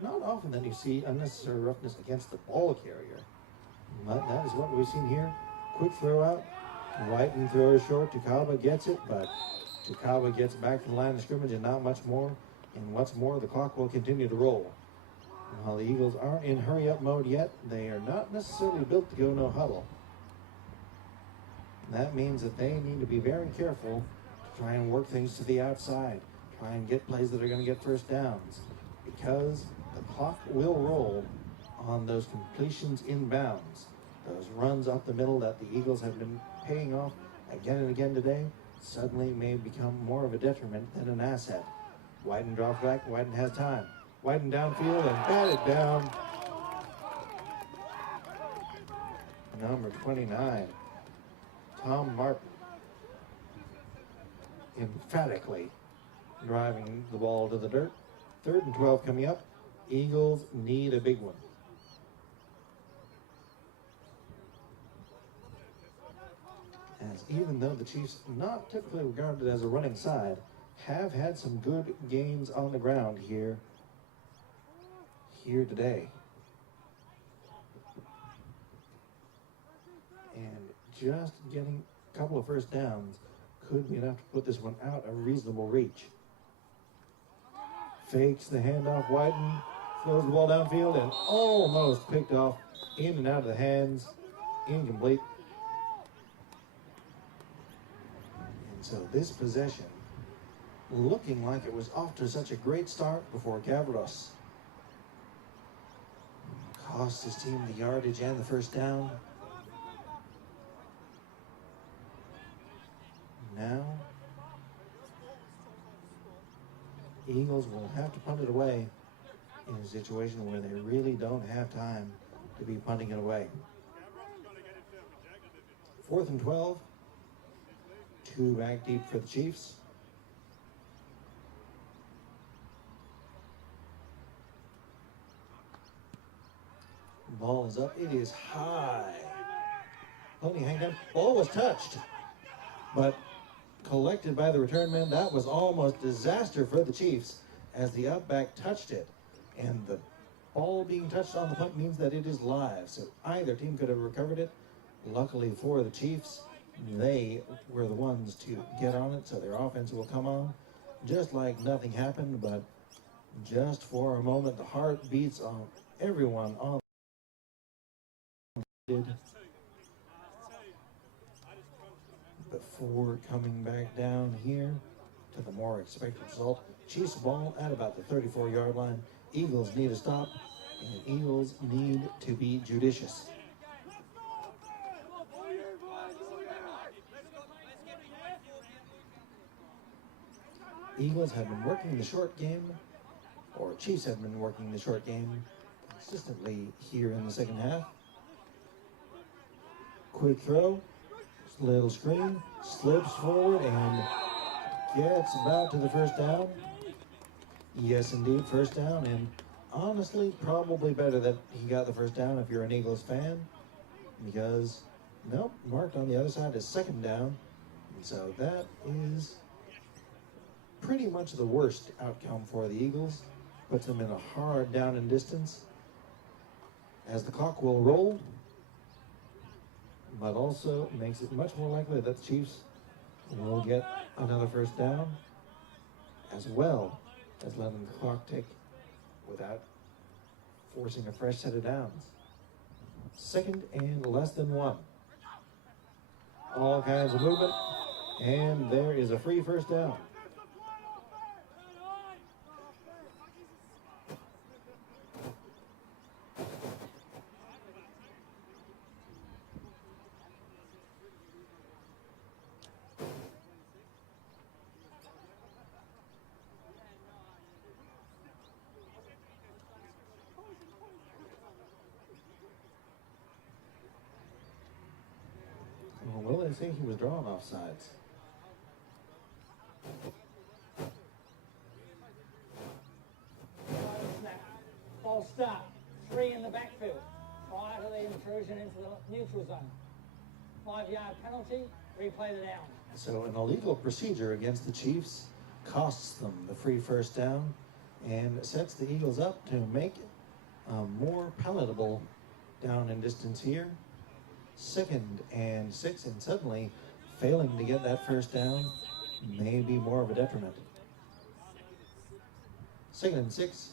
not often that you see unnecessary roughness against the ball carrier, But that is what we've seen here. Quick throw out. Whiten throws short. Takaba gets it, but Takaba gets back to the line of scrimmage and not much more. And what's more, the clock will continue to roll. While the Eagles aren't in hurry-up mode yet, they are not necessarily built to go no huddle. That means that they need to be very careful to try and work things to the outside, try and get plays that are going to get first downs, because the clock will roll on those completions inbounds. Those runs up the middle that the Eagles have been paying off again and again today suddenly may become more of a detriment than an asset. Whiten drops back. Whiten has time. Whiten downfield and batted down. Number 29, Tom Martin, emphatically driving the ball to the dirt. 3rd and 12 coming up. Eagles need a big one. As even though the Chiefs, not typically regarded as a running side, have had some good games on the ground here today. And just getting a couple of first downs could be enough to put this one out of reasonable reach. Fakes the handoff. Whiten throws the ball downfield and almost picked off in and out of the hands. Incomplete. And so this possession looking like it was off to such a great start before Gavros cost his team the yardage and the first down. Now, Eagles will have to punt it away in a situation where they really don't have time to be punting it away. 4th and 12. 2 back deep for the Chiefs. Ball is up. It is high. Pony hang down. Ball was touched, but collected by the return man. That was almost disaster for the Chiefs as the up-back touched it. And the ball being touched on the punt means that it is live. So either team could have recovered it. Luckily for the Chiefs, they were the ones to get on it, so their offense will come on just like nothing happened. But just for a moment, the heart beats on everyone on before coming back down here to the more expected result. Chiefs ball at about the 34-yard line. Eagles need a stop, and Eagles need to be judicious. Eagles have been working the short game, or Chiefs have been working the short game consistently here in the second half. Quick throw, little screen, slips forward and gets about to the first down. Yes, indeed, first down, and honestly, probably better that he got the first down if you're an Eagles fan, because, nope, marked on the other side is 2nd down, and so that is pretty much the worst outcome for the Eagles. Puts them in a hard down and distance as the clock will roll, but also makes it much more likely that the Chiefs will get another first down, as well as letting the clock tick without forcing a fresh set of downs. 2nd and less than 1. All kinds of movement, and there is a free first down. Well, they say he was drawn offsides. Ball start. 3 in the backfield prior to the intrusion into the neutral zone. 5-yard penalty. Replay the down. So an illegal procedure against the Chiefs costs them the free first down and sets the Eagles up to make it a more palatable down and distance here. 2nd and 6, and suddenly failing to get that first down may be more of a detriment. 2nd and 6.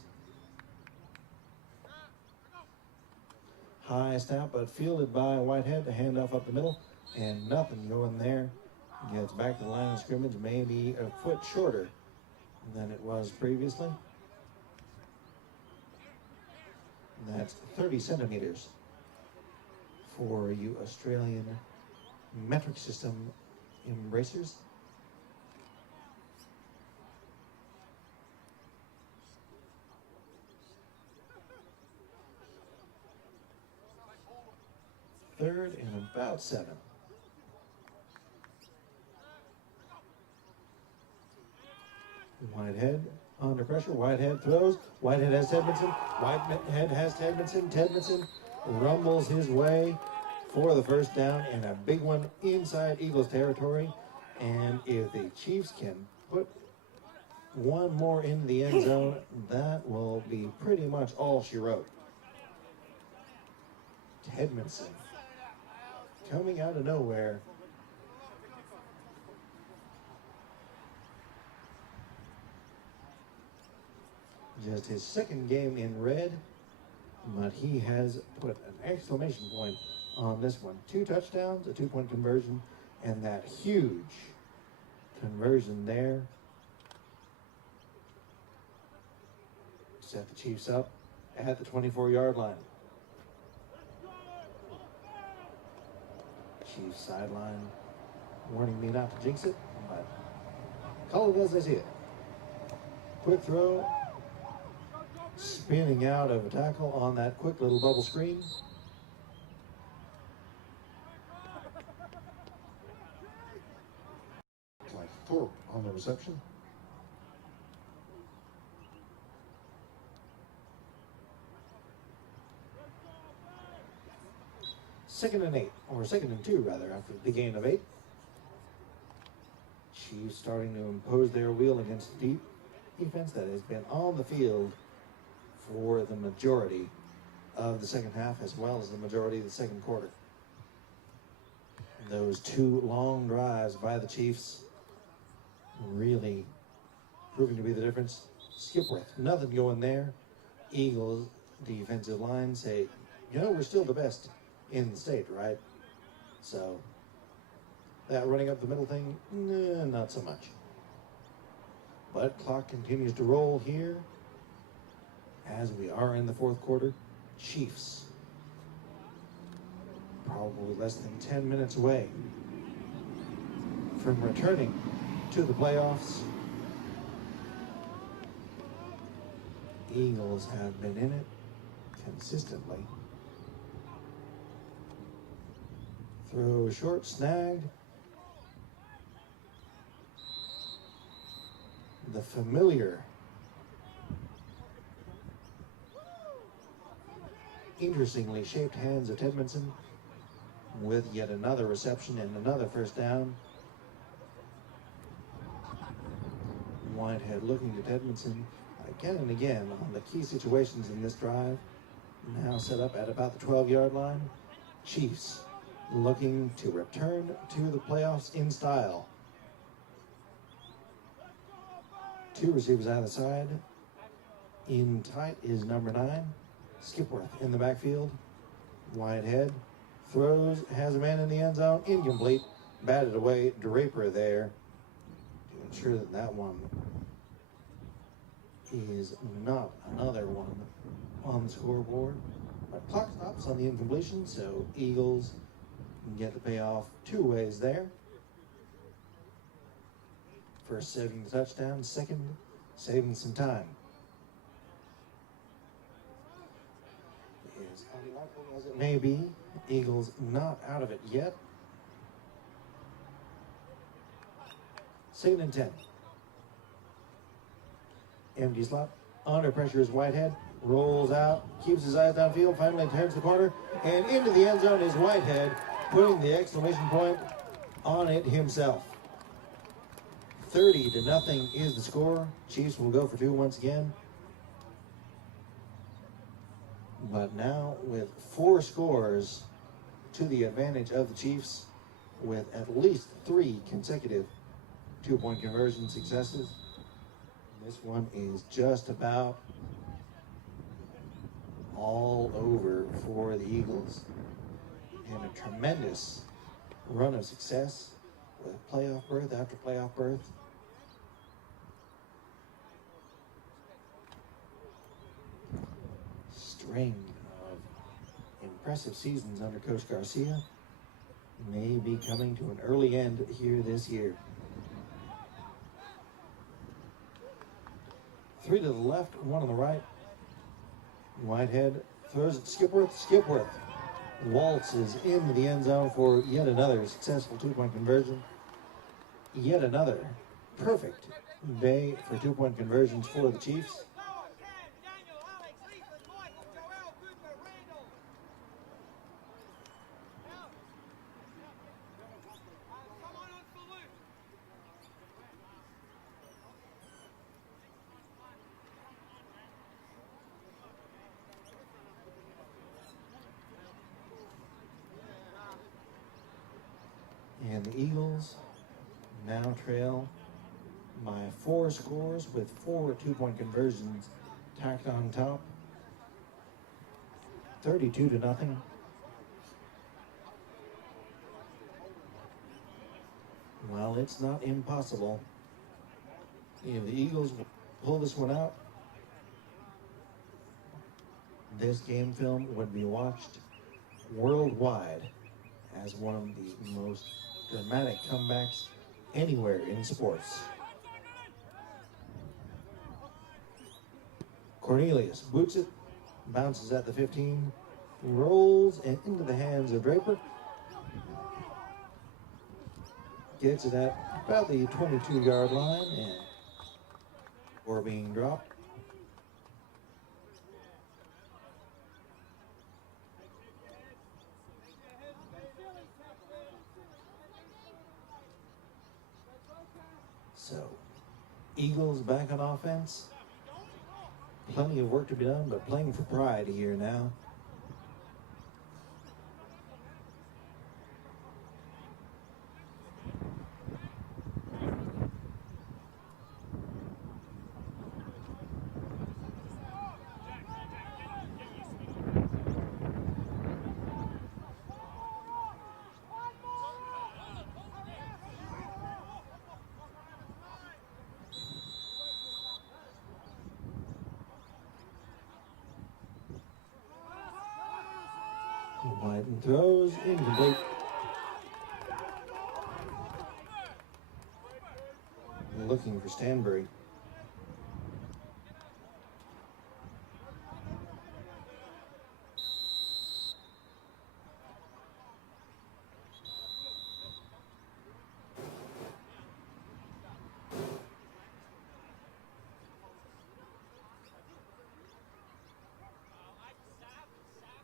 High snap, but fielded by Whitehead. The handoff up the middle, and nothing going there. Gets back to the line of scrimmage, maybe a foot shorter than it was previously. That's 30 centimeters for you Australian metric system embracers. Third and about 7. Whitehead under pressure. Whitehead throws. Whitehead has Tedmondson. Whitehead has Tedmondson. Tedmondson rumbles his way for the first down, and a big one inside Eagles territory. And if the Chiefs can put one more into the end zone, that will be pretty much all she wrote. Tedmondson coming out of nowhere. Just his 2nd game in red, but he has put an exclamation point on this one. 2 touchdowns, a 2-point conversion, and that huge conversion there. Set the Chiefs up at the 24-yard line. Chiefs sideline warning me not to jinx it, but call it as I see it. Quick throw. Spinning out of a tackle on that quick little bubble screen. Like Thorpe on the reception. Second and 8, or 2nd and 2 rather, after the gain of 8. Chiefs starting to impose their will against the defense that has been on the field for the majority of the second half, as well as the majority of the second quarter. Those 2 long drives by the Chiefs really proving to be the difference. Skipworth, nothing going there. Eagles defensive line say, you know, we're still the best in the state, right? So that running up the middle thing, nah, not so much. But clock continues to roll here as we are in the 4th quarter. Chiefs probably less than 10 minutes away from returning to the playoffs. Eagles have been in it consistently. Throw short, snagged. The familiar interestingly shaped hands of Tedmondson with yet another reception and another first down. Whitehead looking to Tedmondson again and again on the key situations in this drive. Now set up at about the 12-yard line. Chiefs looking to return to the playoffs in style. 2 receivers either side. In tight is number 9. Skipworth in the backfield. Whitehead throws, has a man in the end zone, incomplete, batted away. Draper there to ensure that that one is not another one on the scoreboard. But clock stops on the incompletion, so Eagles can get the payoff 2 ways there. First, saving the touchdown. Second, saving some time. As unlikely as it may be, Eagles not out of it yet. 2nd and 10. Empty slot. Under pressure is Whitehead. Rolls out. Keeps his eyes downfield. Finally turns the corner. And into the end zone is Whitehead, putting the exclamation point on it himself. 30-0 is the score. Chiefs will go for 2 once again. But now with 4 scores to the advantage of the Chiefs with at least 3 consecutive two-point conversion successes. This one is just about all over for the Eagles. And a tremendous run of success with playoff berth after playoff berth. String of impressive seasons under Coach Garcia may be coming to an early end here this year. 3 to the left, 1 on the right. Whitehead throws it to Skipworth. Skipworth waltzes into the end zone for yet another successful two-point conversion. Yet another perfect day for two-point conversions for the Chiefs. And the Eagles now trail by 4 scores with 4 two-point conversions tacked on top. 32-0. Well, it's not impossible. If the Eagles pull this one out, this game film would be watched worldwide as one of the most dramatic comebacks anywhere in sports. Cornelius boots it, bounces at the 15, rolls and into the hands of Draper. Gets it at about the 22-yard line and before being dropped. So, Eagles back on offense. Plenty of work to be done, but playing for pride here now. Whiten throws, incomplete. Looking for Stanbury.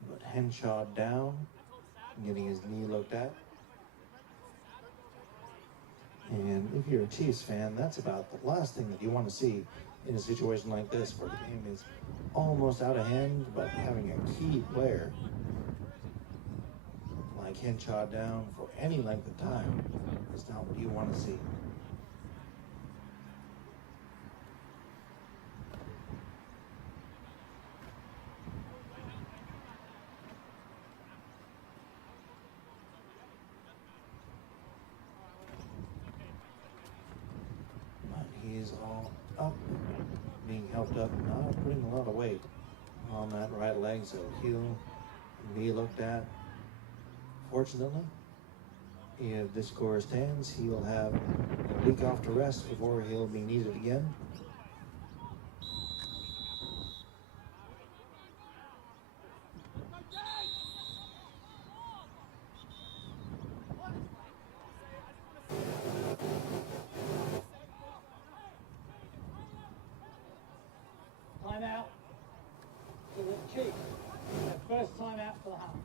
But Henshaw down, getting his knee looked at. And if you're a Chiefs fan, that's about the last thing that you want to see in a situation like this where the game is almost out of hand, but having a key player like Henshaw down for any length of time is not what you want to see. He's all up, being helped up, not putting a lot of weight on that right leg, so he'll be looked at. Fortunately, if this score stands, he'll have a week off to rest before he'll be needed again. Timeout to the Chiefs. Their first timeout for the half.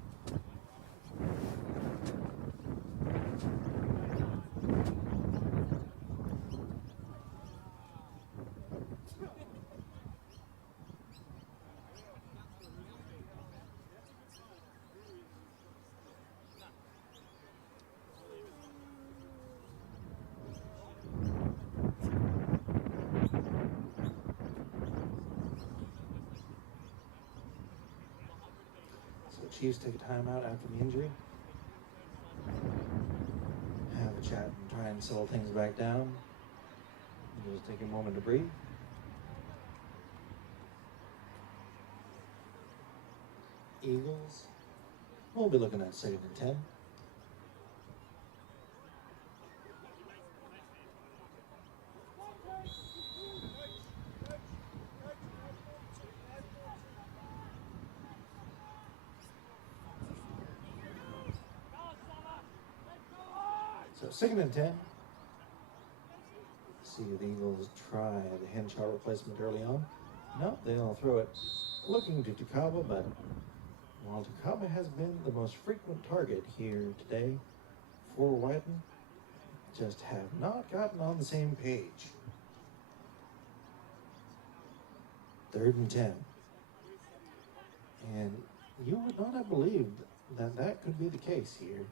Chiefs take a timeout after the injury. Have a chat and try and settle things back down. Just take a moment to breathe. Eagles. We'll be looking at 2nd and 10. So 2nd and 10. See the Eagles try the Henshaw replacement early on. No, they'll throw it looking to Takaba, but while Takaba has been the most frequent target here today for Whiten, just have not gotten on the same page. 3rd and 10. And you would not have believed that that could be the case here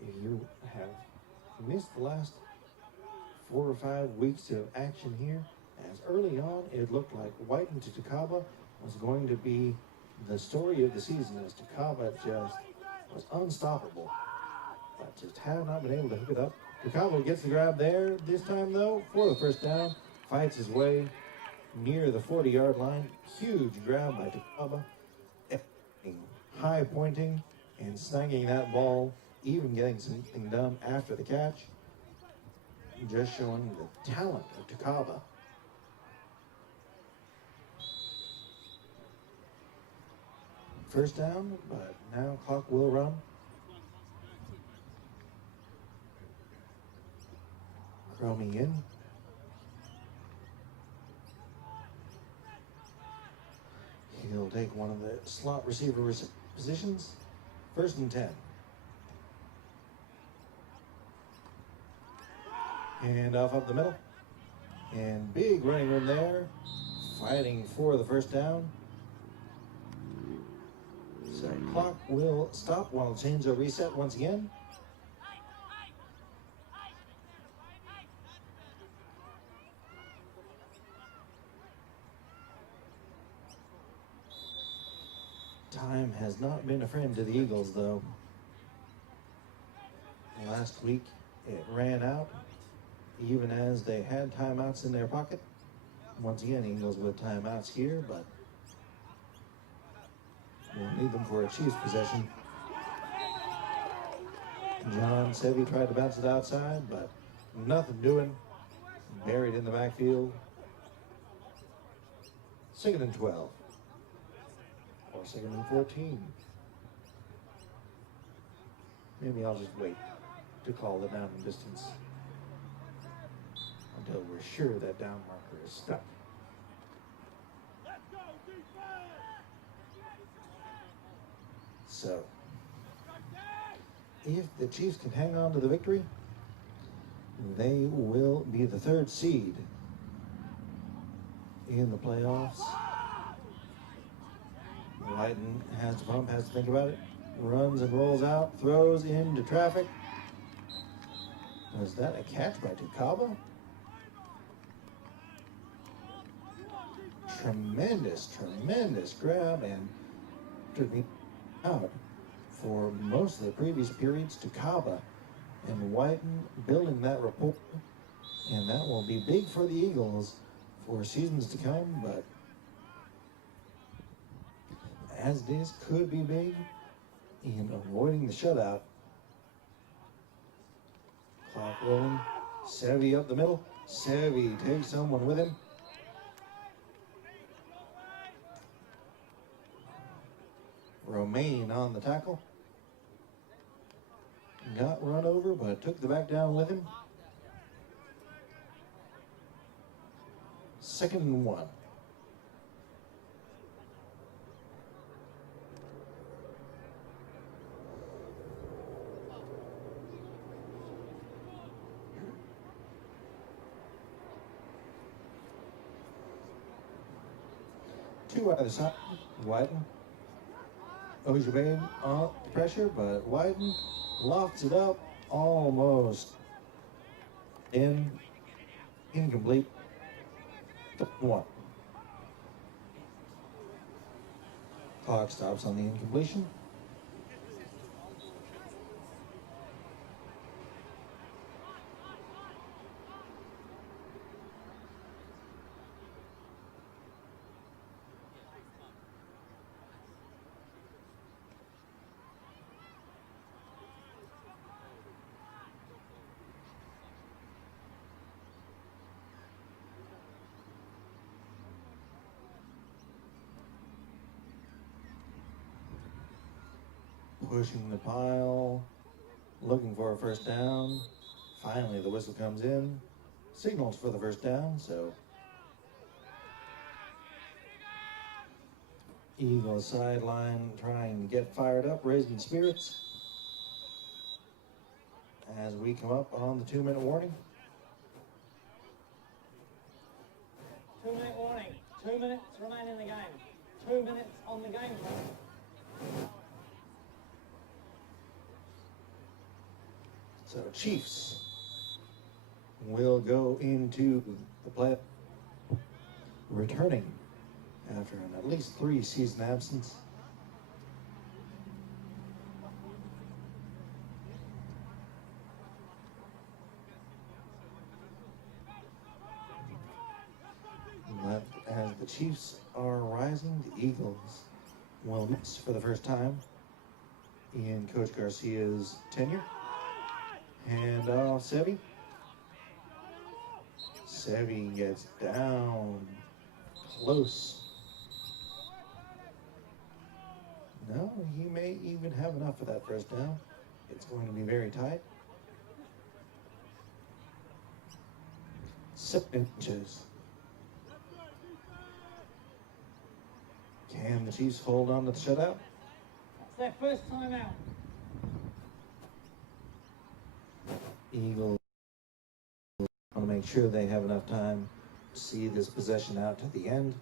if you have missed the last 4 or 5 weeks of action here, as early on it looked like Whiten to Takaba was going to be the story of the season, as Takaba just was unstoppable, but just have not been able to hook it up. Takaba gets the grab there this time though for the first down, fights his way near the 40-yard line. Huge grab by Takaba, high pointing and snagging that ball, even getting something done after the catch. Just showing the talent of Takaba. First down, but now clock will run. Cromie in. He'll take one of the slot receiver positions. 1st and 10. And off up the middle. And big running room there. Fighting for the first down. So clock will stop while chains are reset once again. Time has not been a friend to the Eagles though. Last week it ran out even as they had timeouts in their pocket. Once again, Eagles with timeouts here, but we'll need them for a Chiefs possession. John Sevi tried to bounce it outside, but nothing doing. Buried in the backfield. 2nd and 12. Or 2nd and 14. Maybe I'll just wait to call the down and distance until we're sure that down marker is stuck. So, if the Chiefs can hang on to the victory, they will be the 3rd seed in the playoffs. Whiten has to pump, has to think about it. Runs and rolls out, throws into traffic. Was that a catch by Takaba? Tremendous grab, and took me out for most of the previous periods. Takaba and Whiten building that rapport, and that will be big for the Eagles for seasons to come, but as this could be big in avoiding the shutout. Clock rolling. Sevi up the middle. Sevi takes someone with him. Romaine on the tackle. Got run over, but took the back down with him. 2nd and 1. Two out of the side. Whiten. Ojibane on pressure, but Whiten lofts it up almost incomplete. 1. Clock stops on the incompletion. pushing the pile, looking for a first down. Finally, the whistle comes in, signals for the first down, so Eagles sideline trying to get fired up, raising spirits as we come up on the 2-minute warning. 2-minute warning. 2 minutes remain in the game. 2 minutes on the game clock. So Chiefs will go into the play, returning after an at least 3 season absence. But as the Chiefs are rising, the Eagles will miss for the first time in Coach Garcia's tenure. Hand off Sevi. Sevi gets down close. No, he may even have enough for that first down. It's going to be very tight. 6 inches. Can the Chiefs hold on to the shutout? That's their first time out. Eagles want to make sure they have enough time to see this possession out to the end.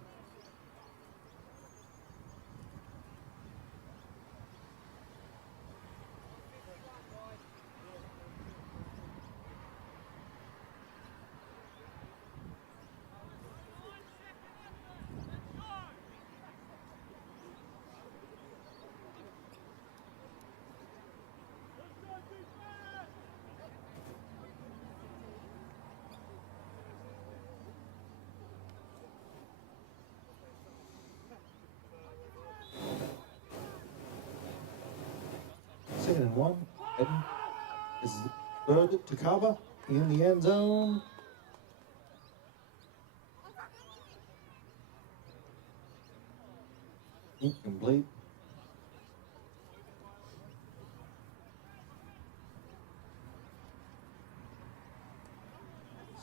Second and 1. This is good to Kava in the end zone. Incomplete.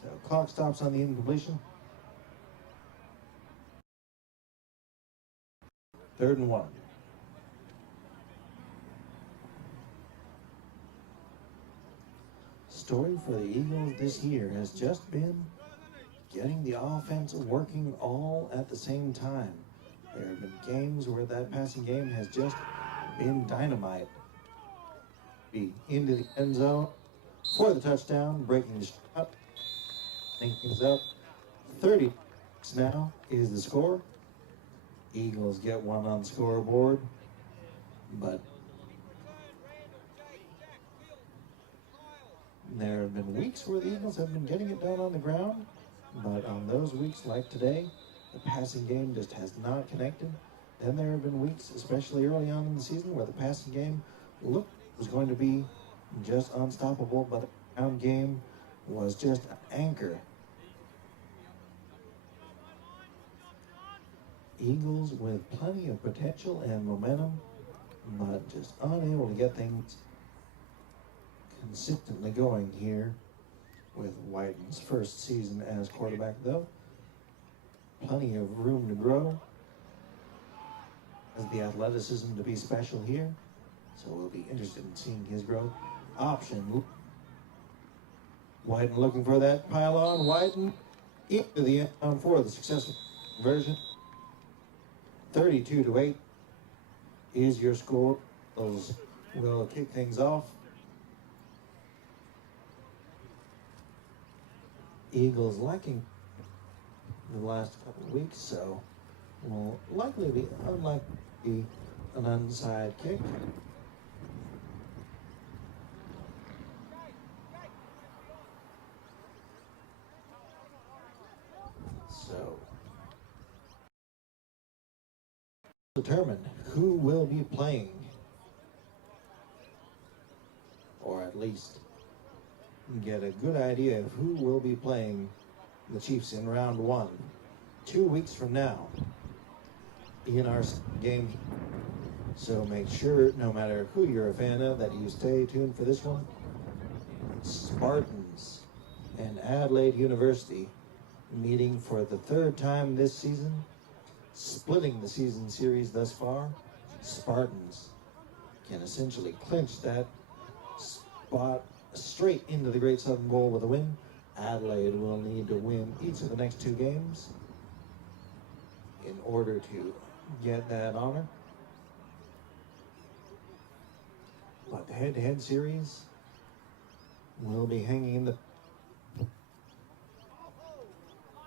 So clock stops on the incompletion. 3rd and 1. Story for the Eagles this year has just been getting the offense working all at the same time. There have been games where that passing game has just been dynamite. Be into the end zone for the touchdown, breaking the shot, things up. 30 now is the score. Eagles get one on the scoreboard, but there have been weeks where the Eagles have been getting it done on the ground, but on those weeks like today, the passing game just has not connected. Then there have been weeks, especially early on in the season, where the passing game looked was going to be just unstoppable, but the ground game was just an anchor. Eagles with plenty of potential and momentum, but just unable to get things consistently going here with Whiten's first season as quarterback, though. Plenty of room to grow. Has the athleticism to be special here, so we'll be interested in seeing his growth. Option. Whiten looking for that pylon. Whiten into the end zone for the successful conversion. 32-8 is your score. Those will kick things off. Eagles lacking the last couple of weeks, so will likely be unlikely to be an onside kick. So determine who will be playing, or at least get a good idea of who will be playing the Chiefs in round 1 2 weeks from now in our game. So make sure, no matter who you're a fan of, that you stay tuned for this one. Spartans and Adelaide University meeting for the third time this season, splitting the season series thus far. Spartans can essentially clinch that spot straight into the Great Southern Bowl with a win. Adelaide will need to win each of the next 2 games in order to get that honor. But the head-to-head series will be hanging in the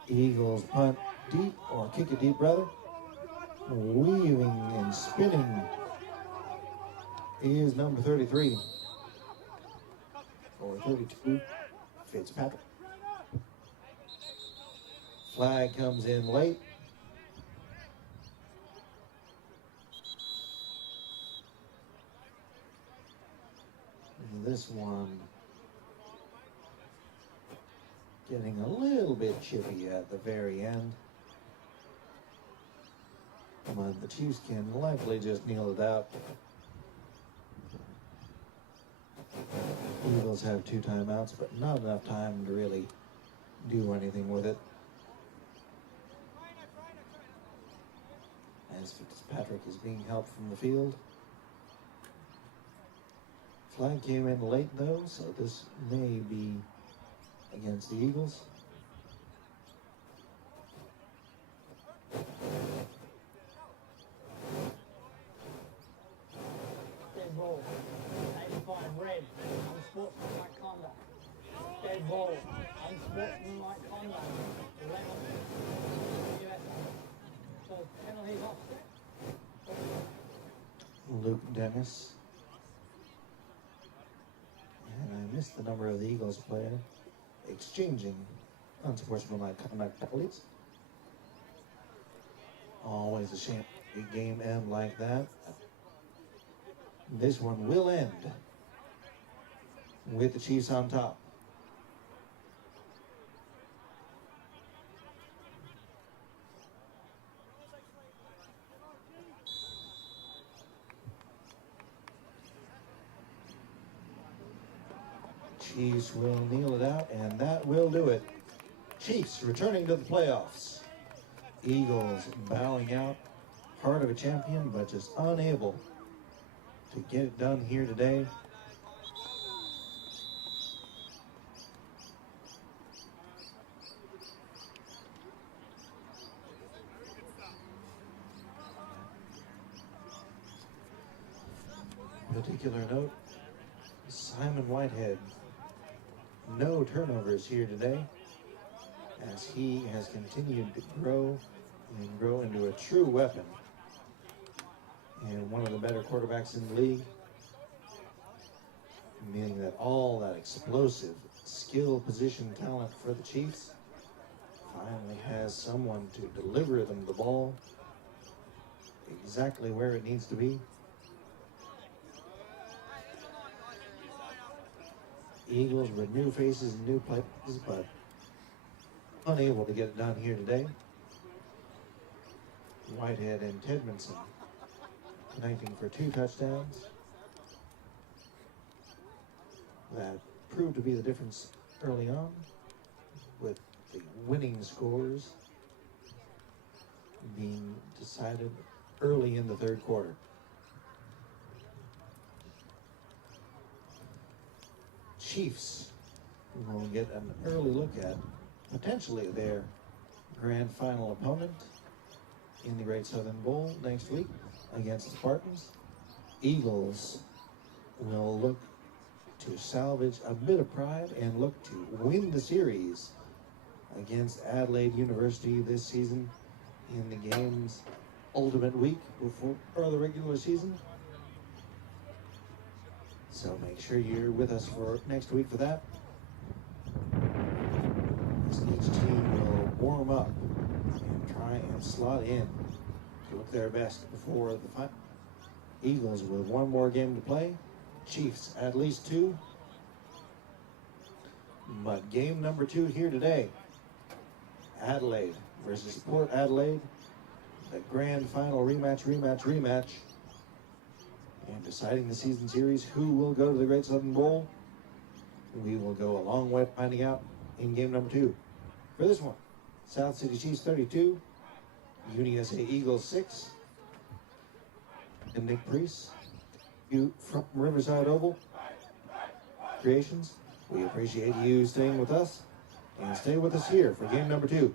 Eagles punt deep, or kick it deep rather. Weaving and spinning is number 33 or 32, Fitzpatrick. Flag comes in late. And this one getting a little bit chippy at the very end. But the Chiefs can likely just kneel it out. Eagles have 2 timeouts, but not enough time to really do anything with it. As Fitzpatrick is being helped from the field. Flag came in late though, so this may be against the Eagles. Dead ball. 85 red. Unsportsmanlike conduct. Dead ball. Unsportsmanlike conduct. 11. USA. So penalties offset. Luke Dennis. And I missed the number of the Eagles player exchanging unsportsmanlike conduct penalties. Always a shame the game end like that. This one will end with the Chiefs on top. Chiefs will kneel it out, and that will do it. Chiefs returning to the playoffs. Eagles bowing out, heart of a champion, but just unable to get it done here today. Particular note, Simon Whitehead. No turnovers here today, as he has continued to grow and grow into a true weapon and one of the better quarterbacks in the league, meaning that all that explosive skill position talent for the Chiefs finally has someone to deliver them the ball exactly where it needs to be. Eagles with new faces and new players, but unable to get it done here today. Whitehead and Tedmanson connecting for 2 touchdowns. That proved to be the difference early on, with the winning scores being decided early in the 3rd quarter. Chiefs will get an early look at potentially their grand final opponent in the Great Southern Bowl next week against the Spartans. Eagles will look to salvage a bit of pride and look to win the series against Adelaide University this season in the game's ultimate week before the regular season. So make sure you're with us for next week for that. As each team will warm up and try and slot in to look their best before the final. Eagles with 1 more game to play. Chiefs at least 2. But game number 2 here today. Adelaide versus Port Adelaide. The grand final rematch. And deciding the season series, who will go to the Great Southern Bowl, we will go a long way finding out in game number 2. For this one, South City Chiefs 32, UniSA Eagles 6, and Nick Priest, you from Riverside Oval Creations. We appreciate you staying with us, and stay with us here for game number 2.